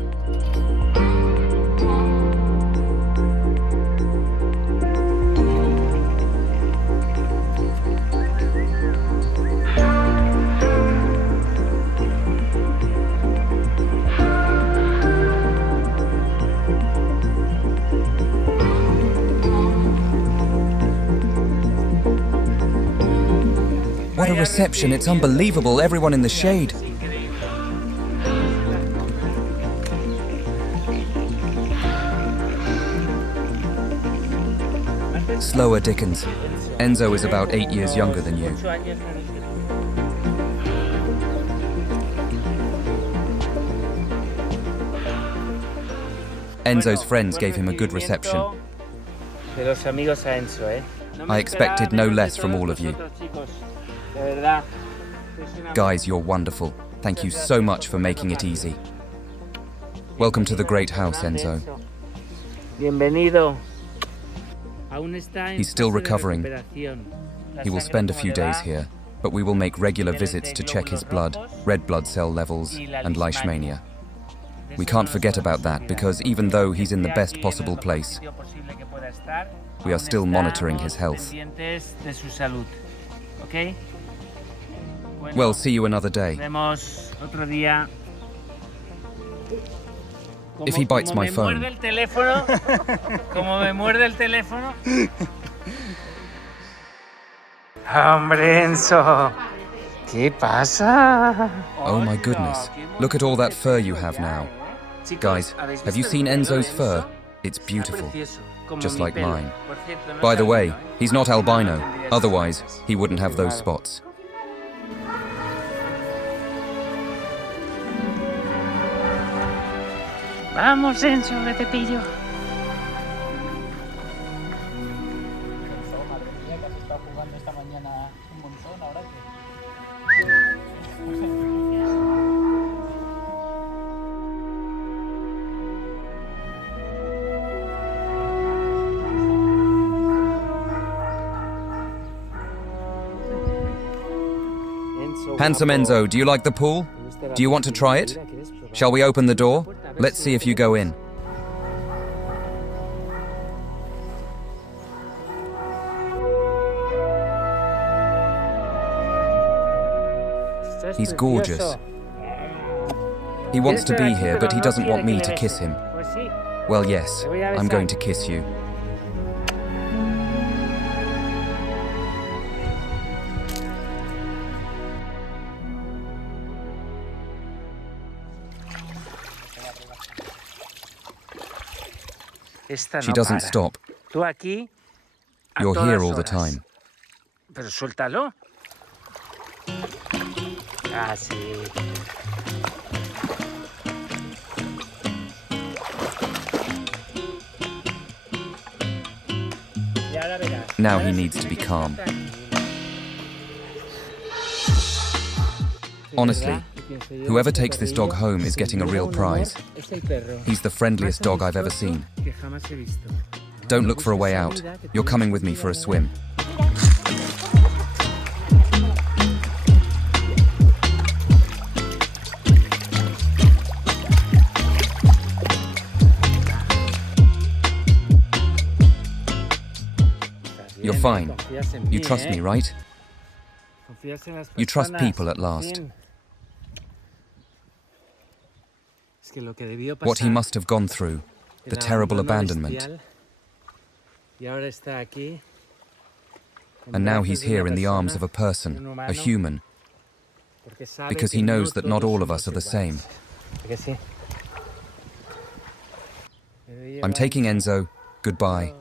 What a reception, it's unbelievable, everyone in the shade. Slower, Dickens. Enzo is about 8 years younger than you. Enzo's friends gave him a good reception. De los amigos a Enzo, ¿eh? I expected no less from all of you. De verdad. Guys, you're wonderful. Thank you so much for making it easy. Welcome to the great house, Enzo. Bienvenido. Aún está en He's still fase de recovering. recuperación. La He will sangre spend a como few le days va. here, but we will make regular visits to check his blood, red blood cell levels, and leishmania. We can't forget about that because even though he's in the best possible place, we are still monitoring his health. Pendientes de su salud. ¿Ok? Bueno, Well, see you another day. nos vemos otro día. If he bites my Como me phone. muerde el teléfono, como me muerde el teléfono. Hombre, Enzo, ¿qué pasa? Oh my goodness, look at all that fur you have now. Guys, have you seen Enzo's fur? It's beautiful, just like mine. By the way, he's not albino, otherwise he wouldn't have those spots. Vamos, Enzo, que te pillo. Handsome Enzo, do you like the pool? Do you want to try it? Shall we open the door? Let's see if you go in. He's gorgeous. He wants to be here, but he doesn't want me to kiss him. Well, yes, I'm going to kiss you. She doesn't stop. You're here all the time. Pero suéltalo. Ah, sí. Now he needs to be calm. Honestly, whoever takes this dog home is getting a real prize. He's the friendliest dog I've ever seen. Don't look for a way out. You're coming with me for a swim. You're fine. You trust me, right? You trust people at last. What he must have gone through, the terrible abandonment. And now he's here in the arms of a person, a human, because he knows that not all of us are the same. I'm taking Enzo. Goodbye.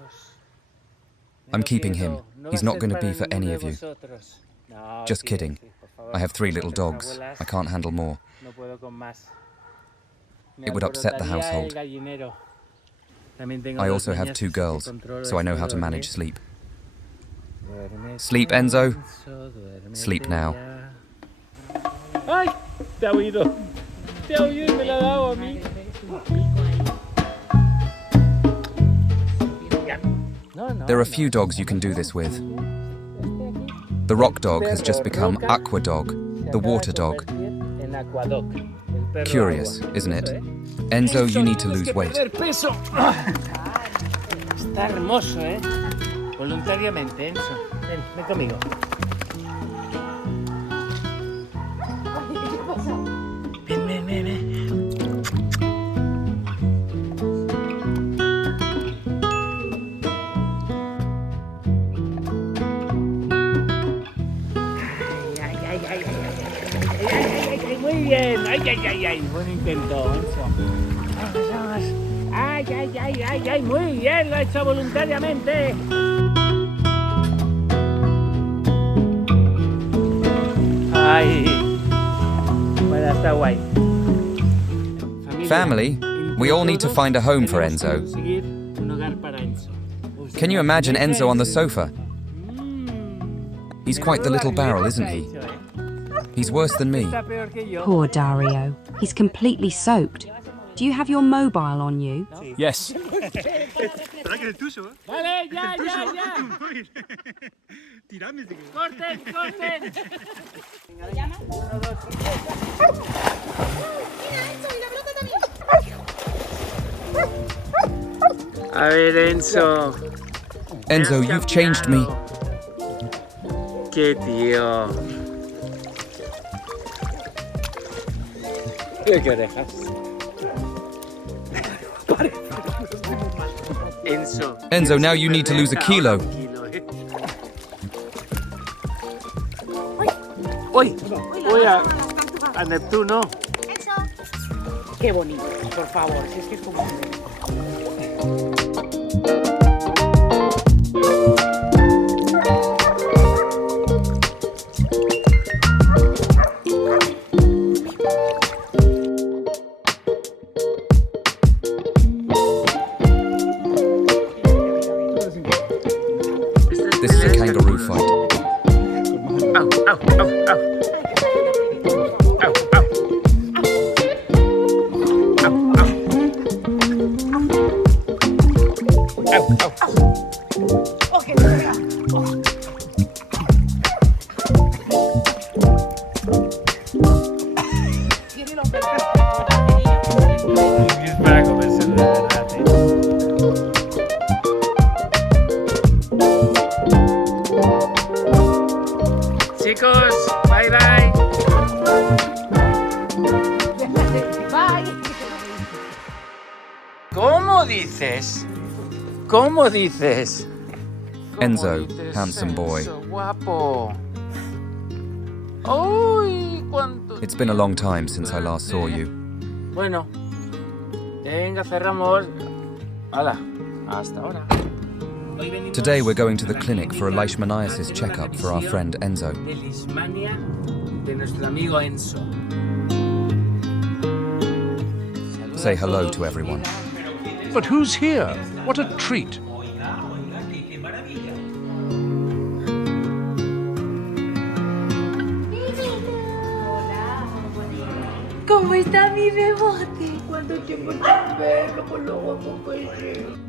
I'm keeping him. He's not going to be for any of you. Just kidding. I have 3 little dogs. I can't handle more. It would upset the household. I also have 2 girls, so I know how to manage sleep. Sleep, Enzo. Sleep now. ¡Ay! Te ha oído. Te ha oído y me la ha dado a mí. There are few dogs you can do this with. The rock dog has just become aqua dog, the water dog. Curious, isn't it? Enzo, you need to lose weight. Está hermoso, ¿eh? Voluntariamente, Enzo. Ven conmigo. Ven. Muy bien. Ay. Buen intento, Enzo. Vamos. Ay. Muy bien, lo ha hecho voluntariamente. Ay. Bueno, está guay. Family, we all need to find a home for Enzo. Can you imagine Enzo on the sofa? He's quite the little barrel, isn't he? He's worse than me. Poor Dario. He's completely soaked. Do you have your mobile on you? Yes. Vale, ya. Corten. A ver, Enzo. Enzo, you've changed me. Qué tío. Mira qué orejas. Enzo, now you need to lose a kilo. Uy, a Neptuno. Qué bonito, por favor, si es que es como... This is a kangaroo fight. Chicos, bye. Bye. ¿Cómo? ¿Cómo dices? ¿Cómo dices? Enzo, handsome boy. Guapo. Uy, cuánto. It's been a long time since I last saw you. Bueno, venga, cerramos. Hala, hasta ahora. Today we're going to the clinic for a leishmaniasis checkup for our friend Enzo. De Leishmania de nuestro amigo Enzo. Say hello to everyone. But who's here? What a treat. ¿Cómo está mi bebote? ¿Cuánto tiempo sin verlo con lo guapo que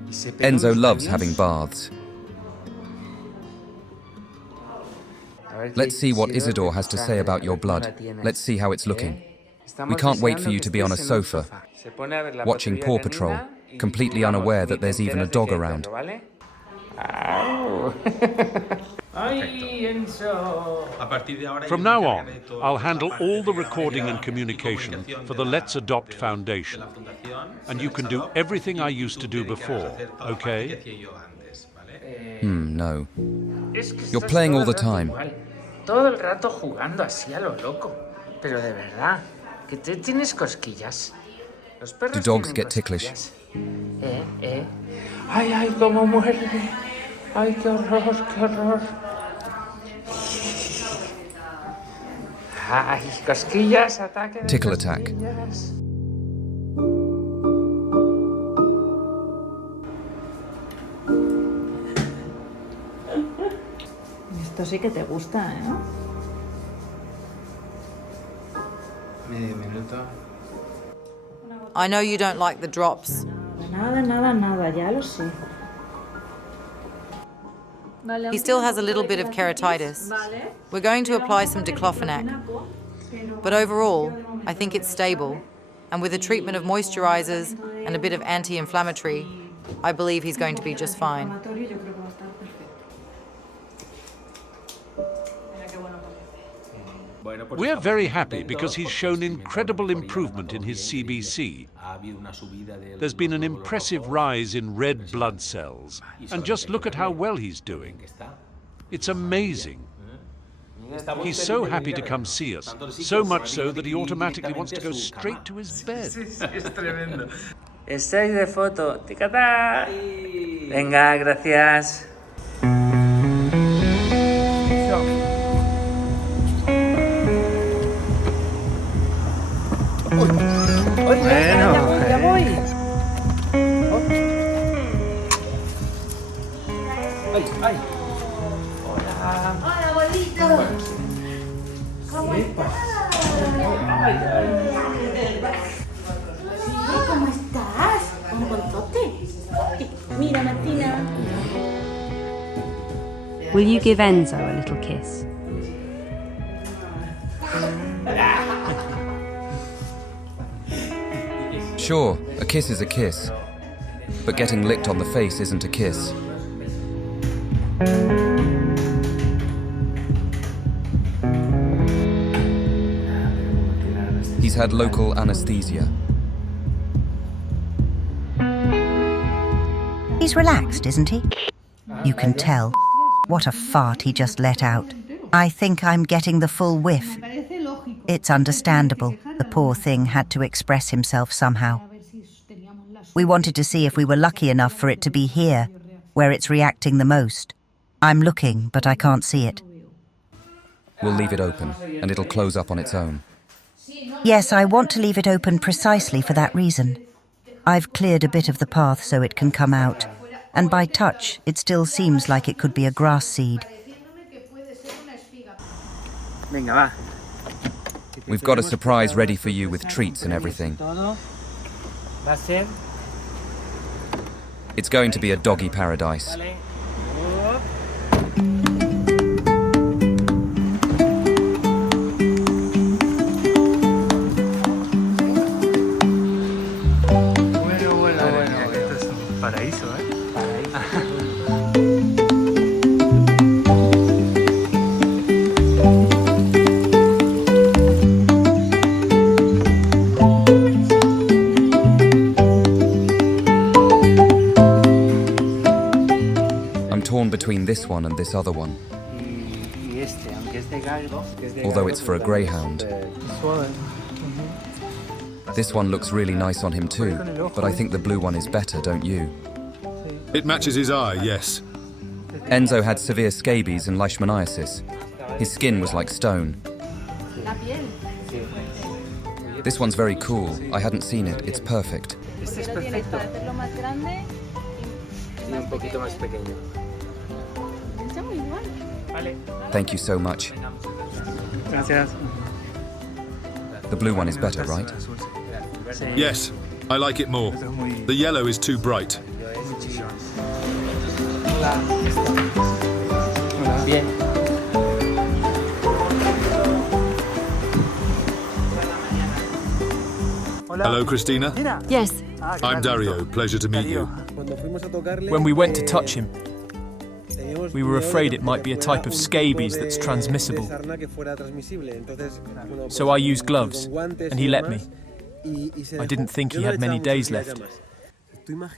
es? Enzo loves having baths. Let's see what Isidore has to say about your blood. Let's see how it's looking. We can't wait for you to be on a sofa, watching Paw Patrol, completely unaware that there's even a dog around. From now on, I'll handle all the recording and communication for the Let's Adopt Foundation. And you can do everything I used to do before, okay? No. You're playing all the time. Todo el rato jugando así a lo loco. Pero de verdad, que te tienes cosquillas. Los perros Do dogs tienen get ticklish? cosquillas. Ay, ay, cómo muerde. Ay, qué horror, qué horror. Ay, cosquillas, ataque de Tickle attack. cosquillas. Esto sí que te gusta, ¿eh? Medio minuto. I know you don't like the drops. Nada, nada, nada, ya lo sé. He still has a little bit of keratitis. We're going to apply some diclofenac. But overall, I think it's stable. And with a treatment of moisturizers and a bit of anti-inflammatory, I believe he's going to be just fine. We're very happy because he's shown incredible improvement in his CBC. There's been an impressive rise in red blood cells. And just look at how well he's doing. It's amazing. He's so happy to come see us, so much so that he automatically wants to go straight to his bed. Es tremendo. Estáis de foto. ¡Ticata! Venga, gracias. Bueno, Ya voy. Ay, ay. Hola, gordito. ¿Cómo estás? ¿Cómo estás? ¿Un contote? Mira, Martina. Will you give Enzo a little kiss? Sure, a kiss is a kiss. But getting licked on the face isn't a kiss. He's had local anesthesia. He's relaxed, isn't he? You can tell. What a fart he just let out. I think I'm getting the full whiff. It's understandable. The poor thing had to express himself somehow. We wanted to see if we were lucky enough for it to be here, where it's reacting the most. I'm looking, but I can't see it. We'll leave it open, and it'll close up on its own. Yes, I want to leave it open precisely for that reason. I've cleared a bit of the path so it can come out, and by touch, it still seems like it could be a grass seed. Venga, va. We've got a surprise ready for you with treats and everything. Va a ser. It's going to be a doggy paradise. Bueno, esto es un paraíso, ¿eh? between this one and this other one. Although it's for a greyhound. This one looks really nice on him too, but I think the blue one is better, don't you? It matches his eye, yes. Enzo had severe scabies and leishmaniasis. His skin was like stone. This one's very cool. I hadn't seen it. It's perfect. Thank you so much. The blue one is better, right? Yes, I like it more. The yellow is too bright. Hello, Christina. Yes. I'm Dario. Pleasure to meet you. When we went to touch him, we were afraid it might be a type of scabies that's transmissible. So I used gloves, and he let me. I didn't think he had many days left.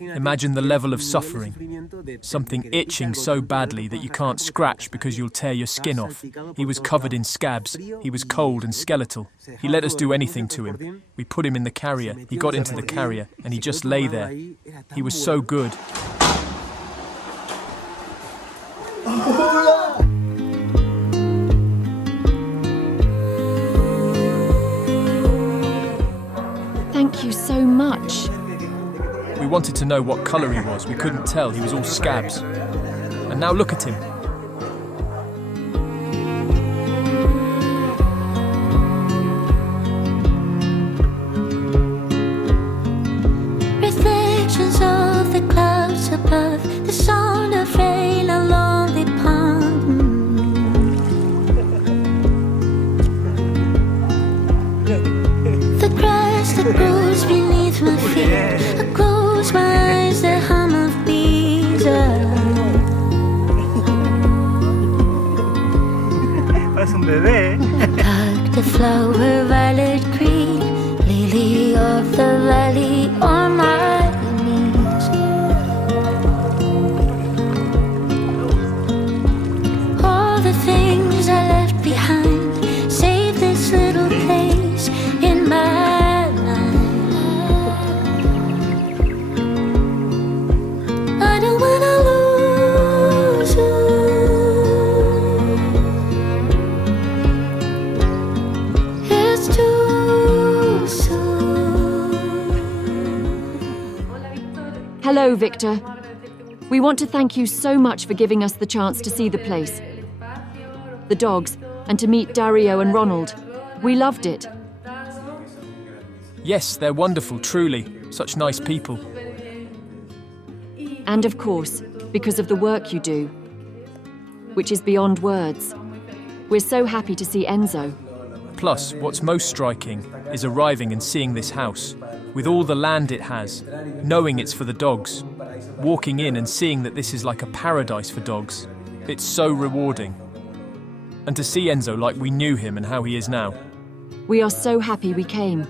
Imagine the level of suffering. Something itching so badly that you can't scratch because you'll tear your skin off. He was covered in scabs. He was cold and skeletal. He let us do anything to him. We put him in the carrier. He got into the carrier, and he just lay there. He was so good. Thank you so much. We wanted to know what colour he was. We couldn't tell. He was all scabs. And now look at him. Reflections of the clouds above, the sound of rain along the pond. The grass that grows beneath my feet. I close my eyes, the hum of bees. Tuck the flower, violet green, lily of the valley on my knees. All the things I left behind, save this little place in my mind. I don't wanna lose you. It's too soon. Hello, Viktor. We want to thank you so much for giving us the chance to see the place, the dogs, and to meet Dario and Ronald. We loved it. Yes, they're wonderful, truly. Such nice people. And of course, because of the work you do, which is beyond words. We're so happy to see Enzo. Plus, what's most striking is arriving and seeing this house, with all the land it has, knowing it's for the dogs, walking in and seeing that this is like a paradise for dogs. It's so rewarding. And to see Enzo like we knew him and how he is now. We are so happy we came.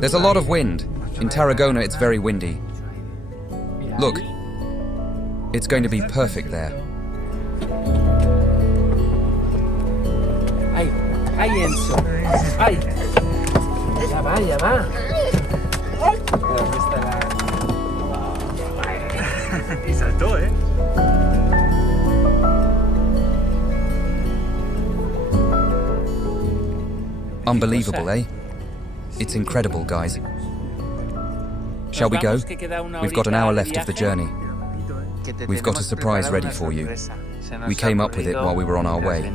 There's a lot of wind. In Tarragona, it's very windy. Look, it's going to be perfect there. Ay, ay, Enzo. Ay. Ya va, ya va. Y saltó, ¿eh? Unbelievable, eh? It's incredible, guys. Shall we go? We've got an hour left of the journey. We've got a surprise ready for you. We came up with it while we were on our way,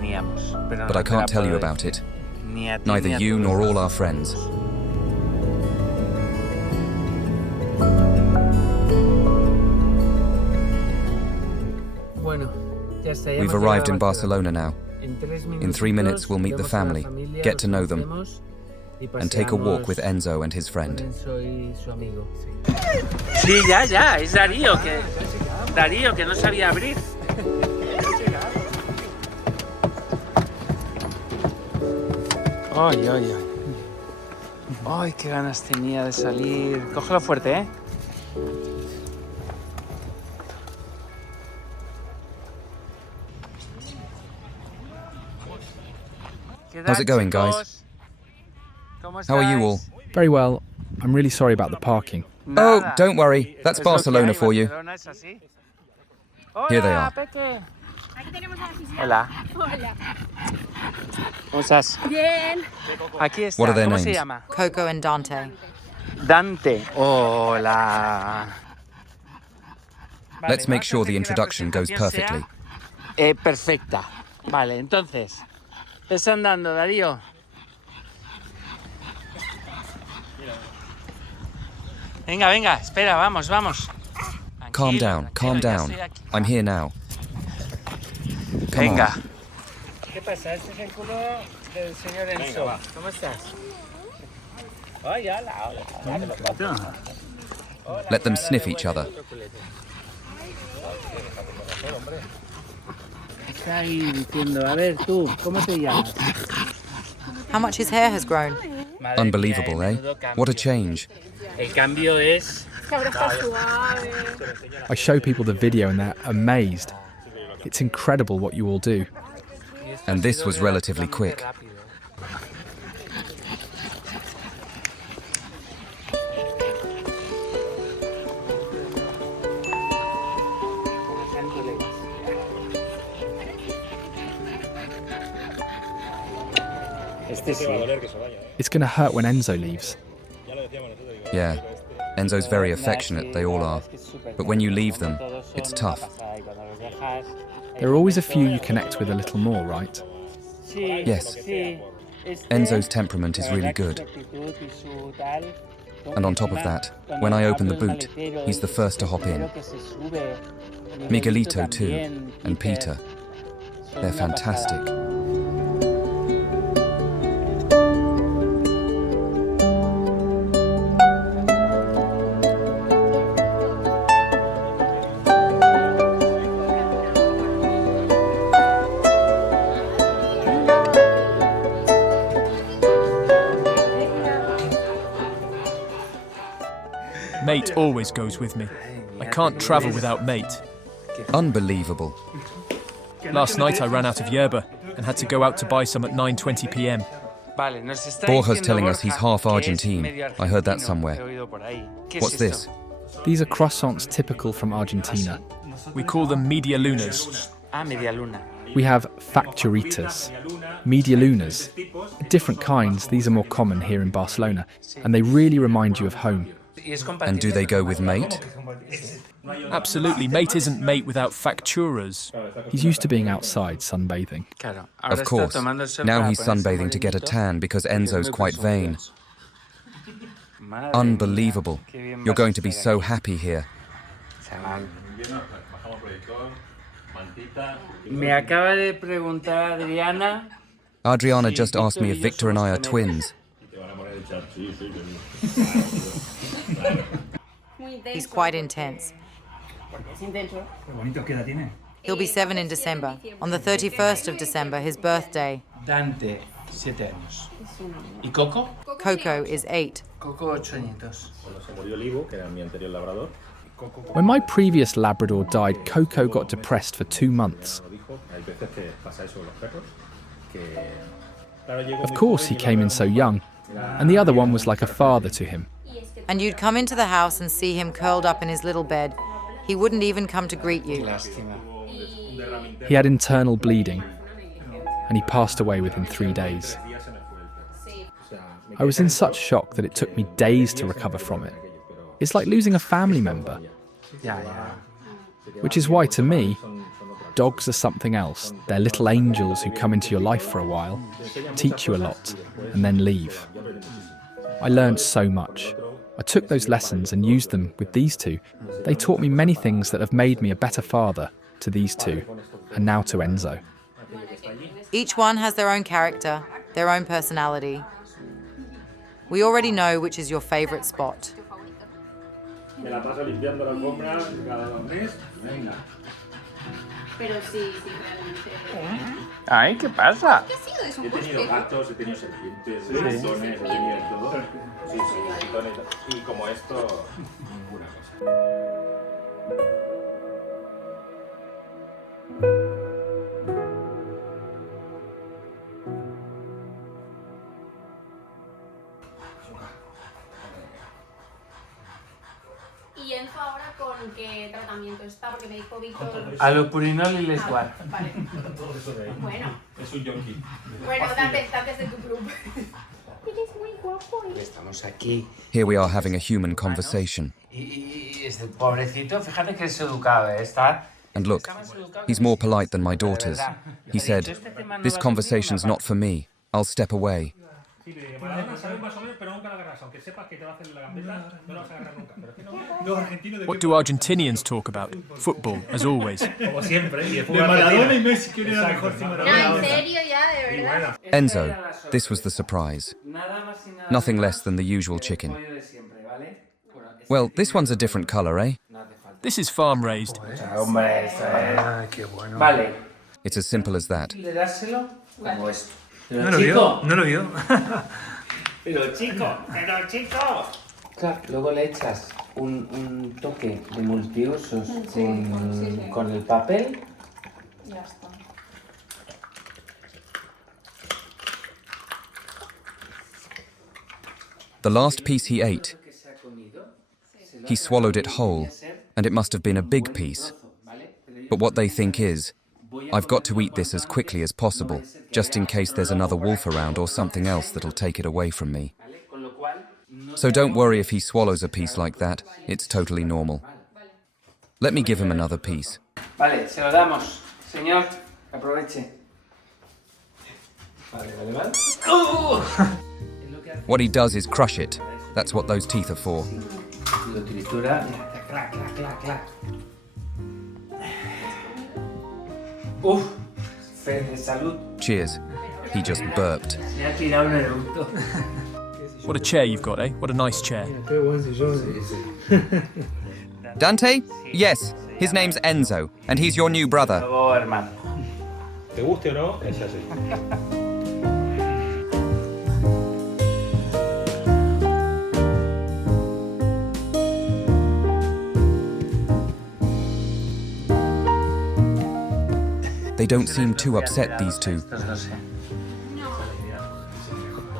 but I can't tell you about it. Neither you nor all our friends. We've arrived in Barcelona now. In 3 minutes we'll meet the family, get to know them, and take a walk with Enzo and his friend. Sí, ya, es Darío que no sabía abrir. Ay, ay, ay. Ay, qué ganas tenía de salir. Cógelo fuerte, ¿eh? How's it going, guys? How are you all? Very well. I'm really sorry about the parking. Oh, don't worry. That's Barcelona for you. Here they are. Hola. ¿Cómo estás? Bien. Aquí está. What are their ¿Cómo names? se llama? Coco and Dante. Dante. Hola. Let's make sure the introduction goes perfectly. Perfecta. Vale, entonces. ¿Estás andando, Darío? Venga, venga, espera, vamos. Calm down. I'm here now. Come Venga. on. ¿Qué pasa? Este es el culo del señor Enzo. ¿Cómo estás? Ay, hola. Let them sniff each other. Está ahí diciendo, a ver tú, ¿cómo te llamas? How much his hair has grown. Unbelievable, eh? What a change. El cambio es... I show people the video and they're amazed. It's incredible what you all do. And this was relatively quick. It's going to hurt when Enzo leaves. Yeah, Enzo's very affectionate, they all are. But when you leave them, it's tough. There are always a few you connect with a little more, right? Yes. Enzo's temperament is really good. And on top of that, when I open the boot, he's the first to hop in. Miguelito too, and Peter. They're fantastic. Mate always goes with me. I can't travel without Mate. Unbelievable. Last night I ran out of yerba and had to go out to buy some at 9:20 p.m. Borja's telling us he's half Argentine. I heard that somewhere. What's this? These are croissants typical from Argentina. We call them media lunas. Media luna. We have facturitas, media lunas. Different kinds, these are more common here in Barcelona, and they really remind you of home. And do they go with Mate? Absolutely, Mate isn't Mate without facturas. He's used to being outside sunbathing. Of course. Now he's sunbathing to get a tan because Enzo's quite vain. Unbelievable. You're going to be so happy here. Me acaba de preguntar Adriana. Adriana just asked me if Viktor and I are twins. He's quite intense. He'll be 7 in December. On the 31st of December, his birthday. Dante, 7 años. ¿Y Coco? Coco is 8. Coco, 8 añitos. When my previous Labrador died, Coco got depressed for 2 months. Of course, he came in so young, and the other one was like a father to him. And you'd come into the house and see him curled up in his little bed. He wouldn't even come to greet you. He had internal bleeding, and he passed away within 3 days. I was in such shock that it took me days to recover from it. It's like losing a family member. Which is why, to me, dogs are something else. They're little angels who come into your life for a while, teach you a lot, and then leave. I learned so much. I took those lessons and used them with these two. They taught me many things that have made me a better father to these two, and now to Enzo. Each one has their own character, their own personality. We already know which is your favorite spot. Me la paso limpiando la alfombra cada 2 meses. Venga. Pero sí, realmente. Ay, ¿qué pasa? ¿Qué ha sido eso? He tenido gatos, he tenido serpientes, Sí. ratones, he tenido de todo. Sí, ratones. Y como esto, ninguna cosa. ¿Y Enzo ahora con qué tratamiento está? Porque me dijo Viktor... Alopurinol y lesguar. Vale. Bueno. Es un yonki. Bueno, date de tu club. Eres muy guapo, ¿eh? Estamos aquí. Here we are having a human conversation. Y este pobrecito, fíjate que es educado, ¿eh? Está... And look, he's more polite than my daughters. He said, "This conversation's not for me. I'll step away." What do Argentinians talk about? Football, as always. Enzo, this was the surprise. Nothing less than the usual chicken. Well, this one's a different colour, eh? This is farm raised. Vale. It's as simple as that. Le dáselo como esto. No lo vio, no lo vio. Pero chico. Claro, luego le echas un toque de multiusos con el papel. Ya está. The last piece he ate, he swallowed it whole, and it must have been a big piece. But what they think is, I've got to eat this as quickly as possible, just in case there's another wolf around or something else that'll take it away from me. So don't worry if he swallows a piece like that, it's totally normal. Let me give him another piece. Vale, se lo damos. Señor, aproveche. Vale. What he does is crush it. That's what those teeth are for. Lo tritura. Clac, clac, clac, clac. Uf, fe de salud. Cheers. He just burped. Me ha tirado un eructo. What a chair you've got, eh? What a nice chair. Dante? Yes, his name's Enzo, and he's your new brother. Hermano. Te guste o no, es así. They don't seem too upset, these two.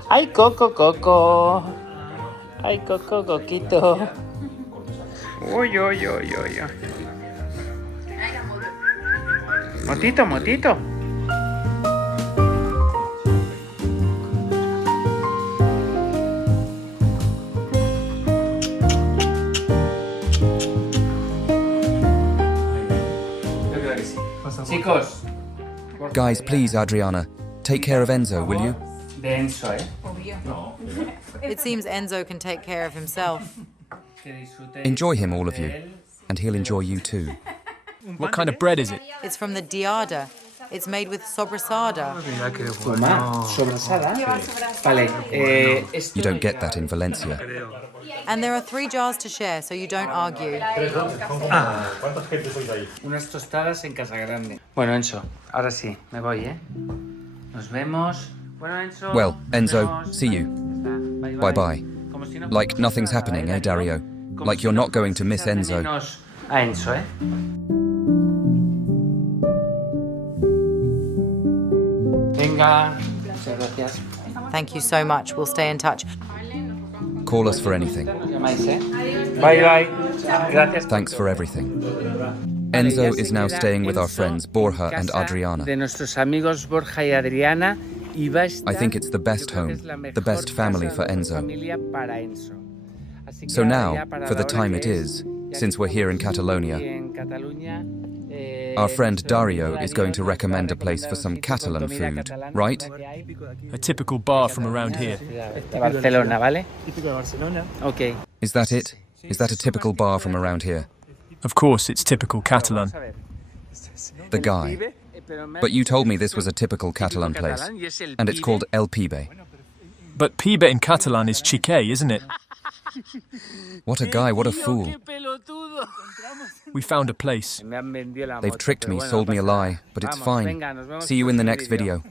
Ay, Coco, Coco. Ay, Coco, Coquito. Uy. Motito. Yo creo que sí. Chicos. Guys, please, Adriana, take care of Enzo, will you? De Enzo, ¿eh? It seems Enzo can take care of himself. Enjoy him, all of you, and he'll enjoy you too. What kind of bread is it? It's from the Diada. It's made with sobrasada. Toma, sobrasada. Vale, You don't get that in Valencia. And there are 3 jars to share, so you don't argue. Unas tostadas en Casa Grande. Bueno, Enzo, ahora sí, me voy, ¿eh? Nos vemos. Bueno, Enzo. Well, Enzo, see you. Bye-bye. Like nothing's happening, eh, Dario? Like you're not going to miss Enzo. A Enzo, ¿eh? Venga. Muchas gracias. Thank you so much. We'll stay in touch. Call us for anything. Bye. Gracias. Thanks for everything. Enzo is now staying with our friends Borja and Adriana. De nuestros amigos Borja y Adriana. I think it's the best home, the best family for Enzo. So now, for the time it is, since we're here in Catalonia, our friend Dario is going to recommend a place for some Catalan food, right? A typical bar from around here. Barcelona, ¿vale? Okay. Is that it? Is that a typical bar from around here? Of course, it's typical Catalan. The guy. But you told me this was a typical Catalan place, and it's called El Pibe. But Pibe in Catalan is chique, isn't it? What a guy, what a fool. We found a place. They've tricked me, sold me a lie, but it's fine. See you in the next video.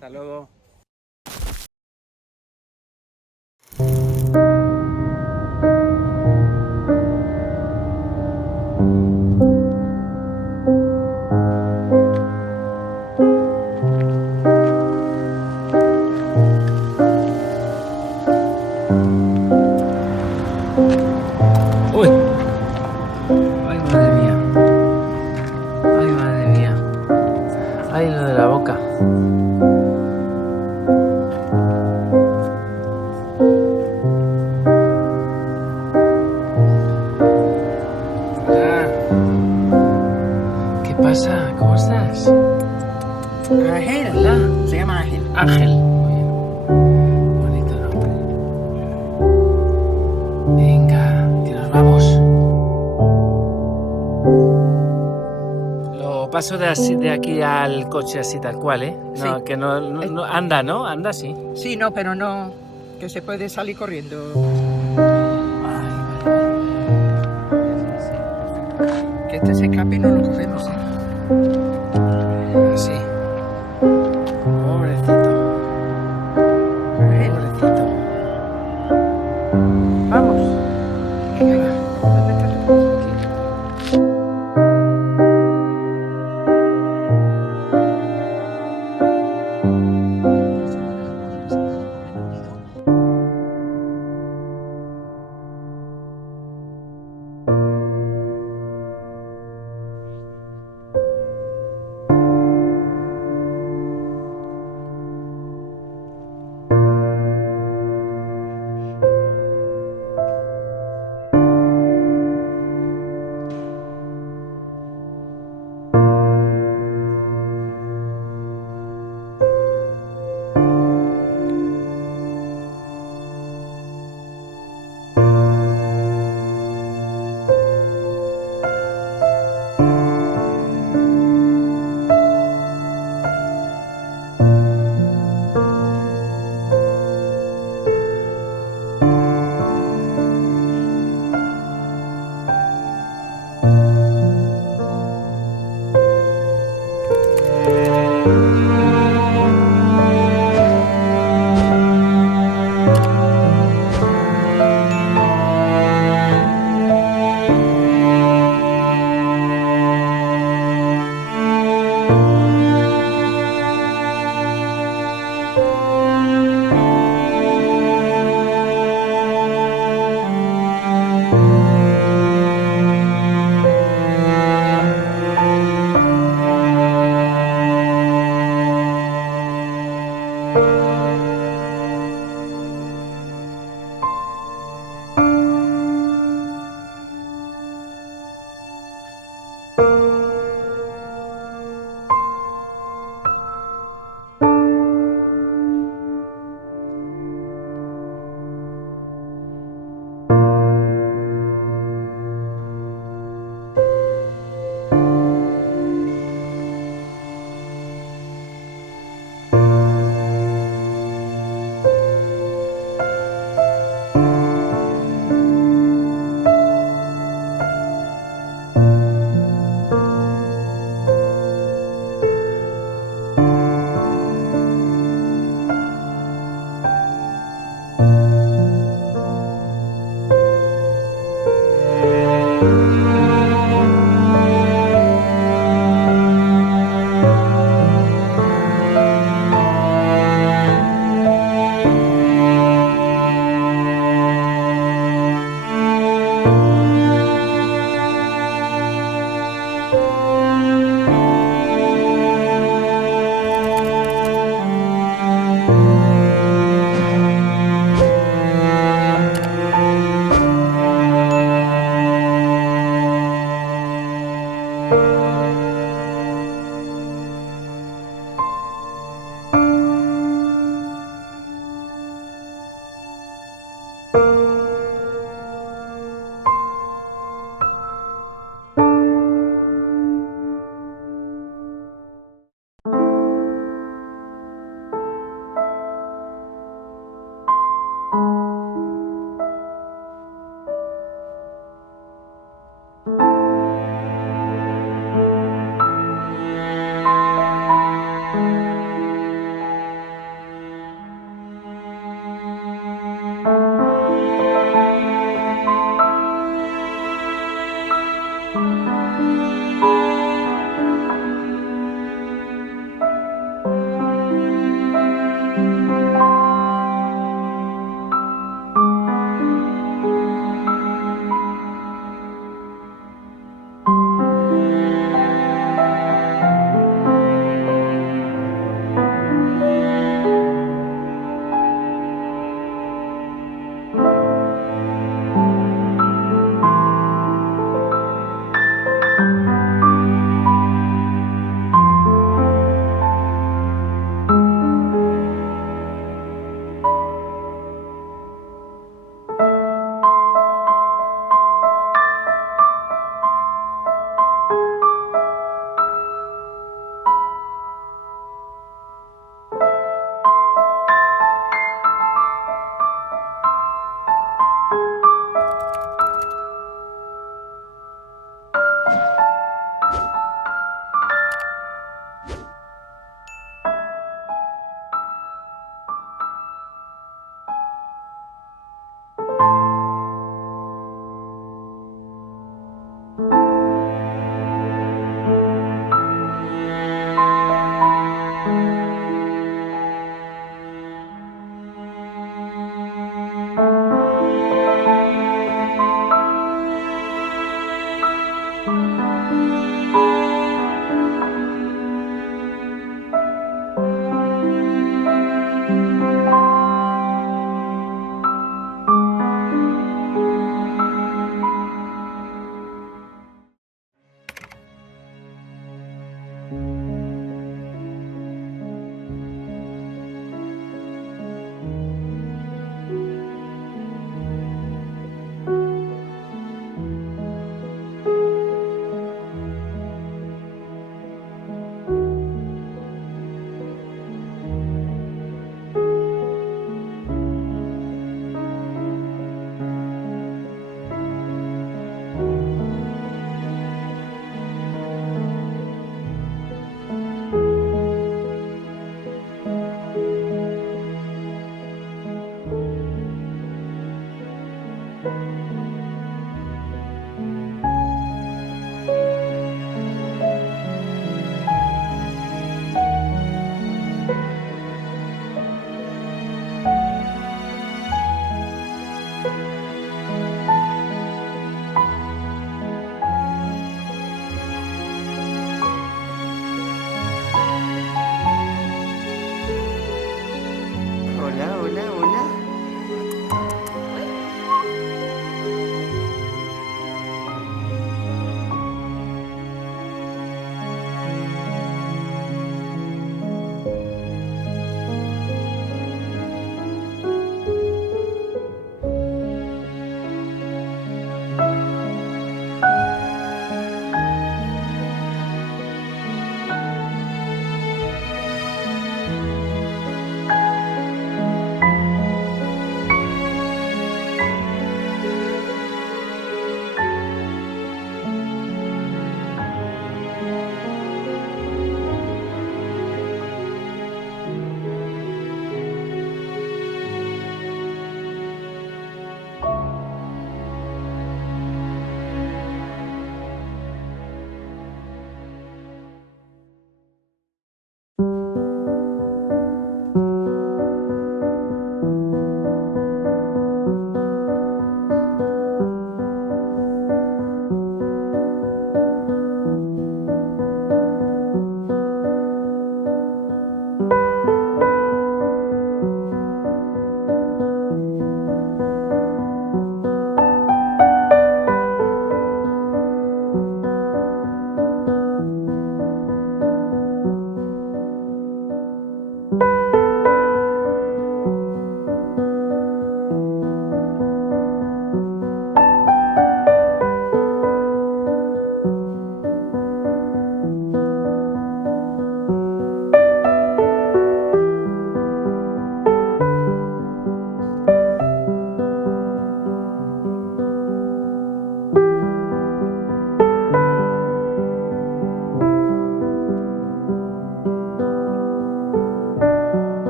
Uy. Ay, madre mía. Ay, madre mía. Ay, lo de la boca. ¿Qué pasa? ¿Cómo estás? Ángel. Hola. Se llama Ángel. Ángel. Muy bien. Bonito nombre. Venga, que nos vamos. Lo paso de aquí al coche así tal cual, ¿eh? No, Sí. que no anda, ¿no? Anda, sí. Sí, no, pero no, que se puede salir corriendo. Que este se escape y no lo cogemos. Sí. Pobrecito. Pobrecito. Vamos. Venga, ¿dónde está tu coche?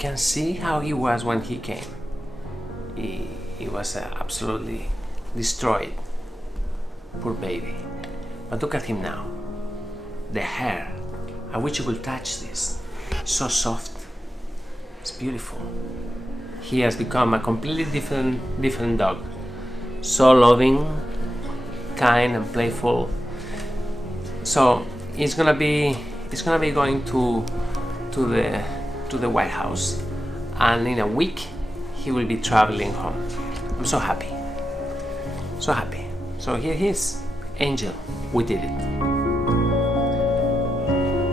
can see how he was when he came. He was absolutely destroyed. Poor baby. But look at him now. The hair. I wish you could touch this. So soft. It's beautiful. He has become a completely different dog. So loving, kind and playful. So he's gonna be going to the White House, and in a week he will be traveling home. I'm so happy. So happy. So here he is. Angel. We did it.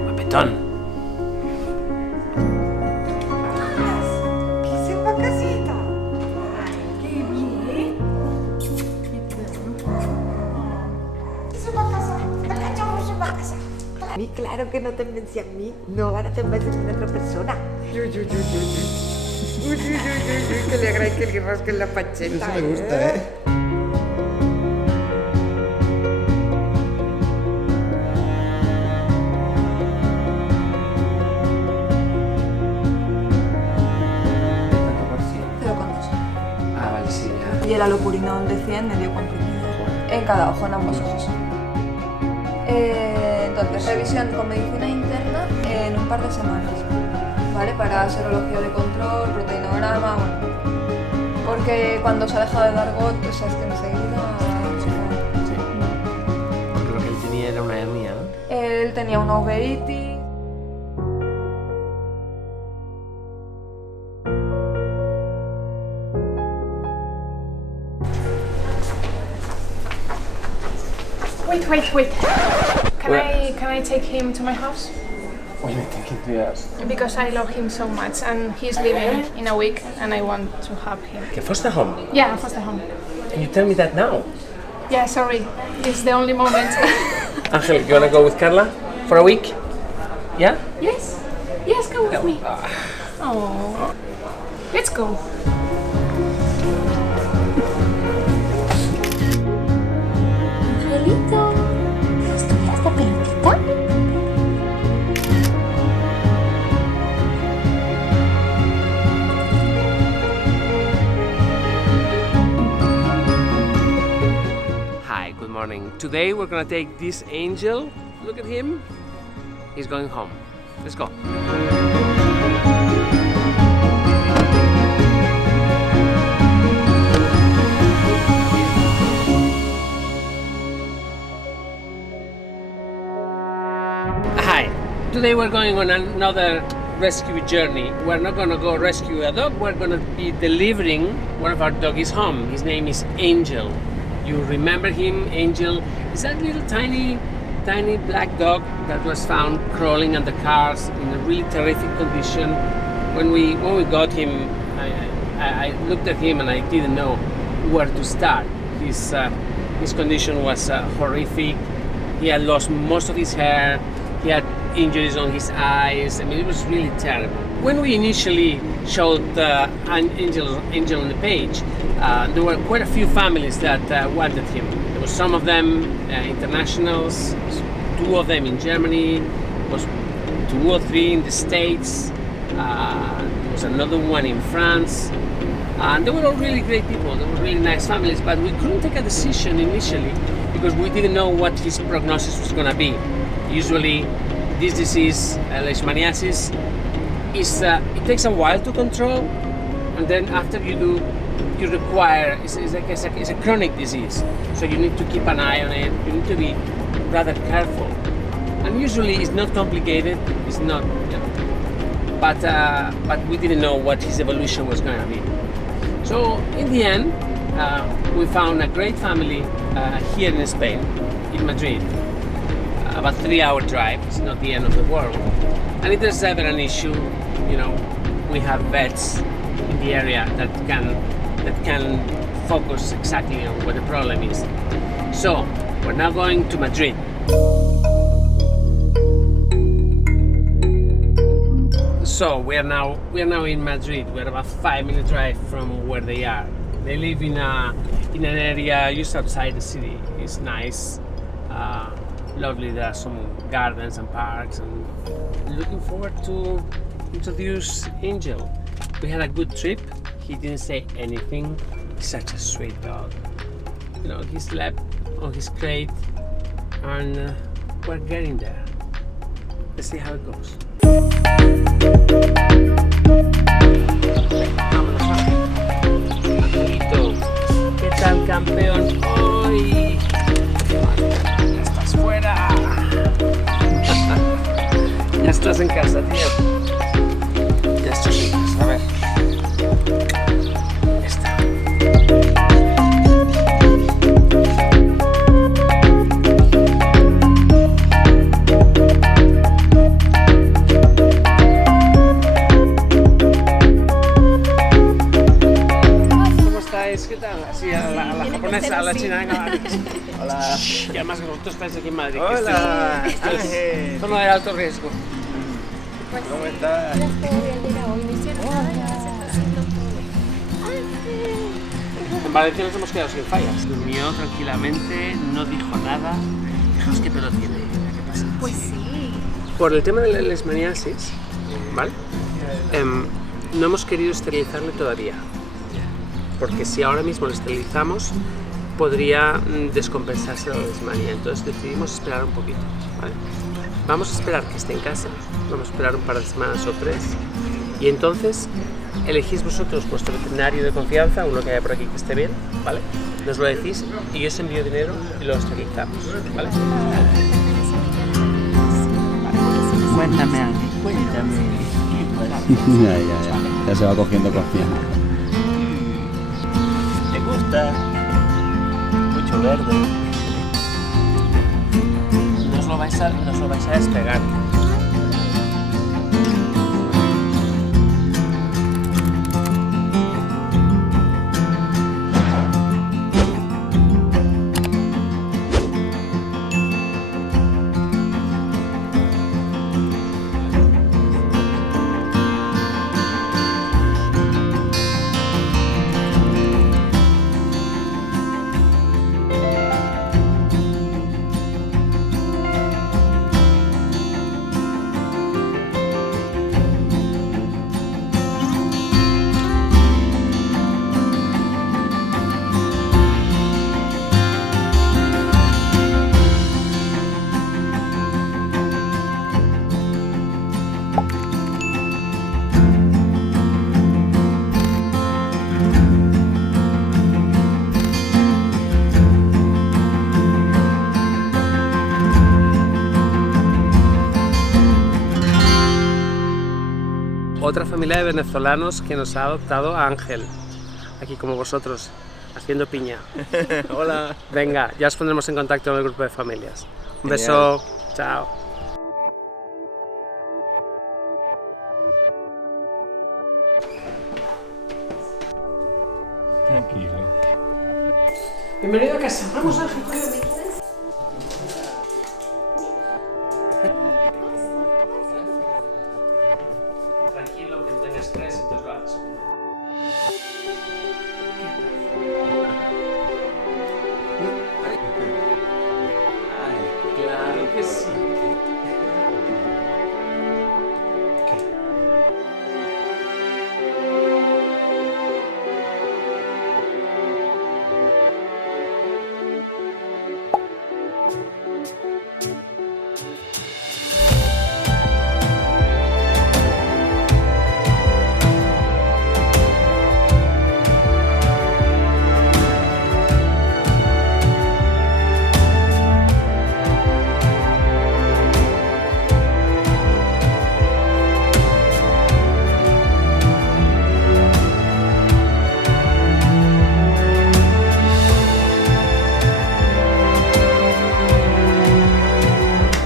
Papetón. Claro que no te envié a mí, no, ahora te envías a otra persona. Que le agrade que le rasquen la pancheta. Eso me gusta, ¿eh? Ah, vale, sí, ya. Y el alopurinol de 100 medio comprimido en cada ojo, en ambos ojos. Entonces, revisión con medicina interna en un par de semanas, ¿vale? Para serología de control, proteinograma, bueno. Porque cuando se ha dejado de dar GOT, pues es que enseguida... Sí. Porque lo que él tenía era una hernia, ¿no? Él tenía una uveitis. Wait. Can I take him to my house? Why you take him to your house? Because I love him so much, and he's leaving in a week, and I want to have him. Okay, foster home? Yeah, foster home. Can you tell me that now? Yeah, sorry. It's the only moment. Angel, you wanna go with Carla for a week? Yeah? Yes, come with me. Oh, let's go. Angelito, ¿estudiaste pelotita? Hi, good morning. Today we're gonna take this angel. Look at him. He's going home. Let's go. Hi. Today we're going on another rescue journey. We're not gonna go rescue a dog, we're gonna be delivering one of our doggies home. His name is Angel. You remember him, Angel? Is that little tiny black dog that was found crawling on the cars in a really terrific condition. When we got him, I looked at him and I didn't know where to start. His condition was horrific. He had lost most of his hair. He had injuries on his eyes. I mean, it was really terrible. When we initially showed Angel on the page, there were quite a few families that wanted him. There was some of them internationals, 2 of them in Germany, there was 2 or 3 in the States, there was another one in France. And they were all really great people, they were really nice families, but we couldn't take a decision initially because we didn't know what his prognosis was going to be. Usually this disease, leishmaniasis, it takes a while to control, and then after you do, you require, it's a chronic disease, so you need to keep an eye on it, you need to be rather careful. And usually it's not complicated, it's not, you know, but we didn't know what his evolution was going to be. So in the end, we found a great family here in Spain, in Madrid. About 3-hour drive, it's not the end of the world. And if there's ever an issue, you know, we have vets in the area that can focus exactly on what the problem is. So we're now going to Madrid. So we are now in Madrid. We're about 5-minute drive from where they are. They live in an area just outside the city. It's nice. lovely. There are some gardens and parks, and looking forward to introduce Angel. We had a good trip. He didn't say anything. Such a sweet dog. You know, he slept on his crate, and we're getting there. Let's see how it goes. ¿Qué tal, campeón? ¡Ay! ¡Ya estás fuera! Ya estás en casa, tío. Ya estás en casa, a ver. Ya está. ¿Qué tal? Así a la japonesa, a la china, venga, va. Hola. Y además vosotros estáis aquí en Madrid. Hola, esto es zona de alto riesgo. ¿Cómo estás? En Valencia nos hemos quedado sin fallas. Durmió tranquilamente, no dijo nada. Fijaos qué pelo tiene. ¿Qué pasa? Pues sí. Por el tema de la leishmaniasis, ¿vale? No hemos querido esterilizarle todavía. Porque si ahora mismo lo esterilizamos, podría descompensarse la leishmania. Entonces decidimos esperar un poquito, ¿vale? Vamos a esperar que esté en casa, vamos a esperar un par de semanas o 3, y entonces elegís vosotros vuestro veterinario de confianza, uno que haya por aquí que esté bien, ¿vale? Nos lo decís y yo os envío dinero y lo esterilizamos, ¿vale? Cuéntame, Ángel, cuéntame. Ya se va cogiendo confianza. ¿Te gusta? Mucho verde. No os lo vais a despegar. Otra familia de venezolanos que nos ha adoptado a Ángel, aquí como vosotros, haciendo piña. Hola. Venga, ya os pondremos en contacto con el grupo de familias. Un Genial. beso, chao. Tranquilo. Bienvenido a casa. Vamos, Ángel. Tranquilo, que no tengas estrés, entonces lo haces. Claro que sí.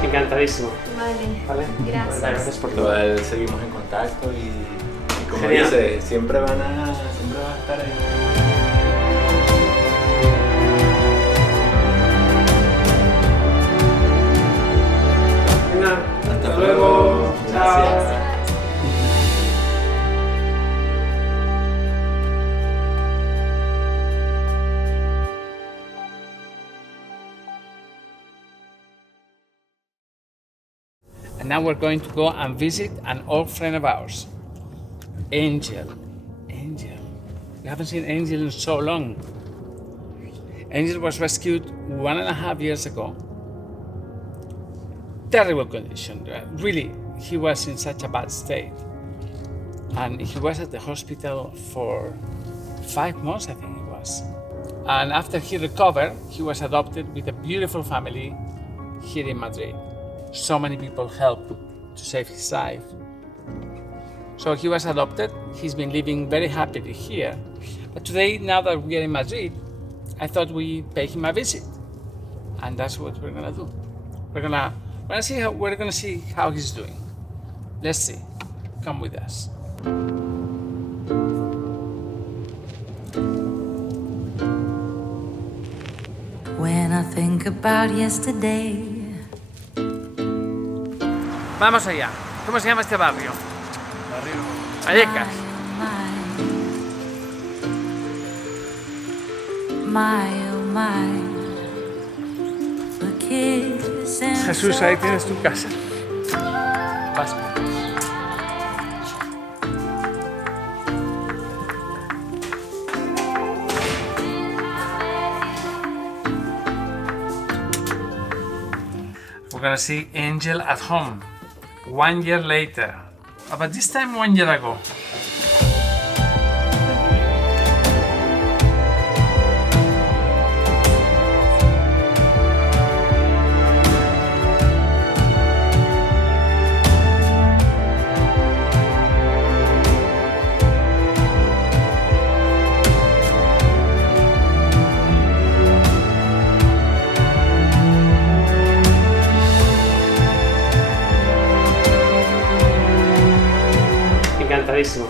Encantadísimo. Vale. Gracias. Gracias por todo. Igual seguimos en contacto y como Genial. dices, siempre van a estar ahí. Venga, Hasta luego. Chao. Now we're going to go and visit an old friend of ours, Angel. Angel. We haven't seen Angel in so long. Angel was rescued 1.5 years ago. Terrible condition. Really, he was in such a bad state. And he was at the hospital for 5 months, I think it was. And after he recovered, he was adopted with a beautiful family here in Madrid. So many people helped to save his life. So he was adopted. He's been living very happily here. But today, now that we are in Madrid, I thought we'd pay him a visit. And that's what we're gonna do. We're gonna see how he's doing. Let's see. Come with us. When I think about yesterday. Vamos allá. ¿Cómo se llama este barrio? Vallecas. Jesús, ahí tienes tu casa. Paso. We're gonna see Angel at home 1 year later, but this time 1 year ago. Encantadísimo.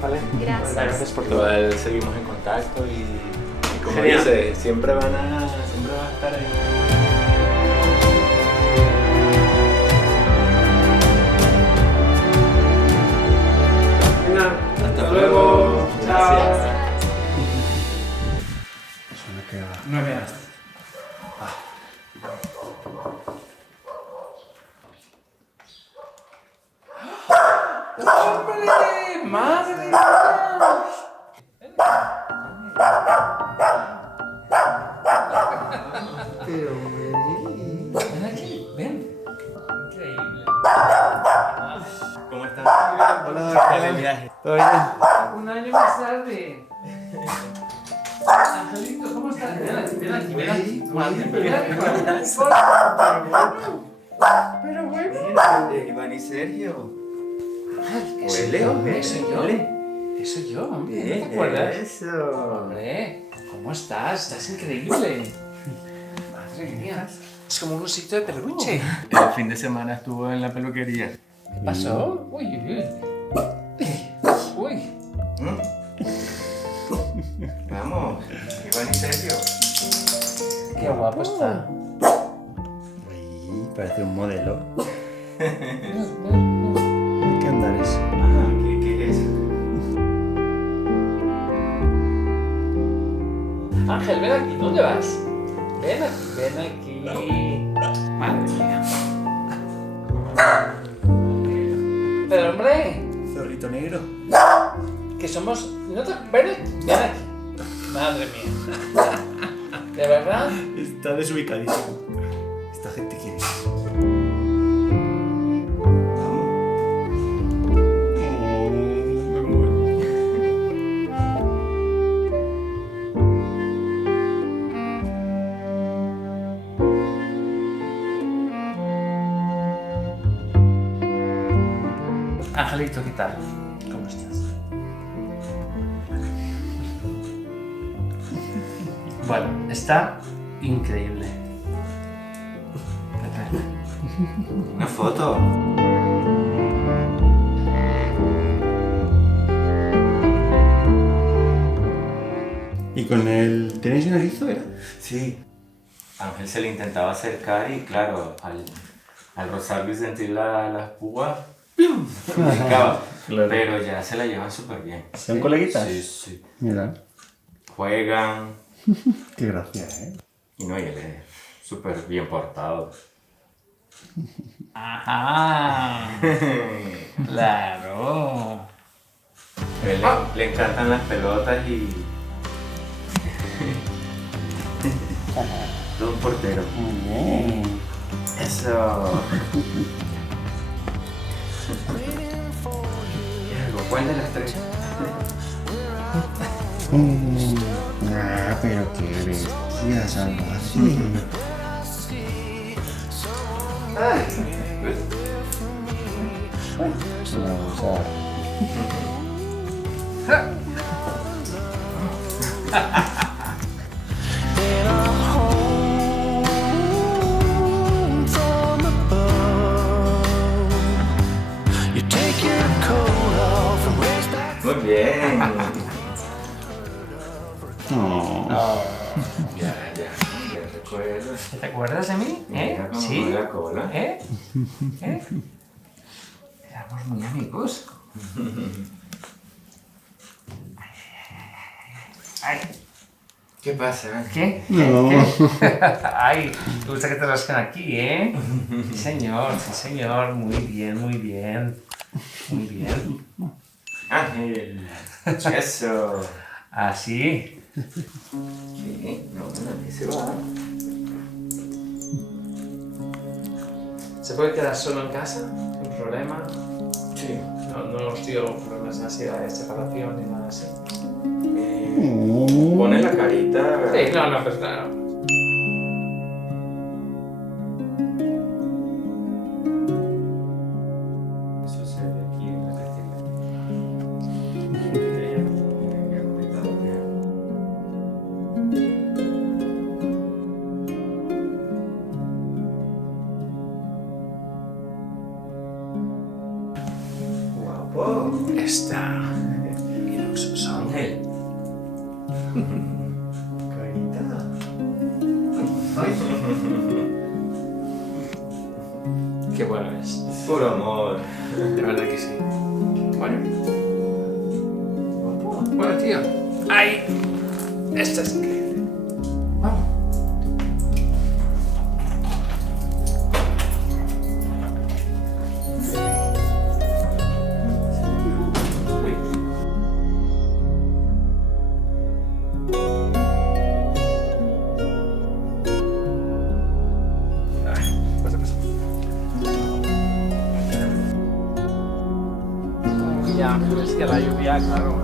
Vale. Gracias. Gracias por todo. Igual seguimos en contacto y como Genial. dice, siempre va a estar ahí. Hasta luego. Chao. Suena que va. 9 años. ¡Hombre! ¡Madre mía! Ven aquí, ven. Increíble. ¿Cómo estás? Hola, ¿Qué viaje? ¿Todo bien? 1 año más tarde. Angelito, ¿cómo estás? Ven aquí. Ven aquí. Pero bueno. Iván y Sergio. Eso yo, hombre. Bien, ¿No te acuerdas? Eso. Hombre, ¿cómo estás? Estás increíble. Madre mía. Es como un osito de peluche. El fin de semana estuvo en la peluquería. ¿Qué pasó? Uy. Vamos, Iván y Sergio. Qué guapo está. Uy, parece un modelo. ¿Qué andar eso? ¿Qué es? Ángel, ven aquí. ¿Dónde vas? Ven aquí. Madre mía. Pero hombre. Zorrito negro. Que somos... ¿No te... Ven aquí. Madre mía. ¿De verdad? Está desubicadísimo. Esta gente quiere. Angelito, ¿qué tal? ¿Cómo estás? Bueno, está increíble. Una foto. ¿Y con el... ¿Tenéis un erizo, era? Sí. Ángel se le intentaba acercar y claro, al rozarlo y sentir las púas, ¡pium! Se picaba. Claro. Pero ya se la llevan súper bien. ¿Son coleguitas? Sí. Mira. Juegan. Qué gracia, ¿eh? Y no, y él es súper bien portado. Ajá. Claro. Le encantan las pelotas y... Todo un portero. Muy bien. Eso. ¿Cuál de las tres? Pero qué bestia salvaje. Muy bien. Ya recuerdo. ¿Te acuerdas de mí? Mira cómo ¿Sí? mueve la cola. Éramos muy amigos. Ay. ¿Qué pasa? ¿Qué? No. ¿Qué? Ay, te gusta que te rasquen aquí, ¿eh? Sí, señor. Muy bien, muy bien. Muy bien. Ángel. Eso. Así. Sí, no, nadie se va. ¿Se puede quedar solo en casa? ¿Sin problema? Sí. No os dio problemas así de separación ni nada así. Pone la carita. Sí, no, pues claro. Eso se ve aquí en la cartera. Guapo. Está. Y los Ángel. Carita. Qué bueno es. Puro amor. De verdad que sí. Bueno. Bueno, tío. ¡Ay! Esta es increíble. Vamos. Ya, pero es que la lluvia, claro.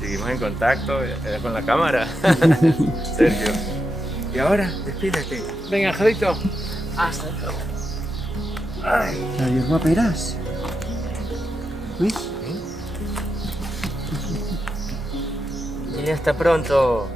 Seguimos en contacto con la cámara. Sergio. Y ahora, despídete. Venga, Jadito. Hasta luego. Adiós, guaperas. Uy. Y hasta pronto.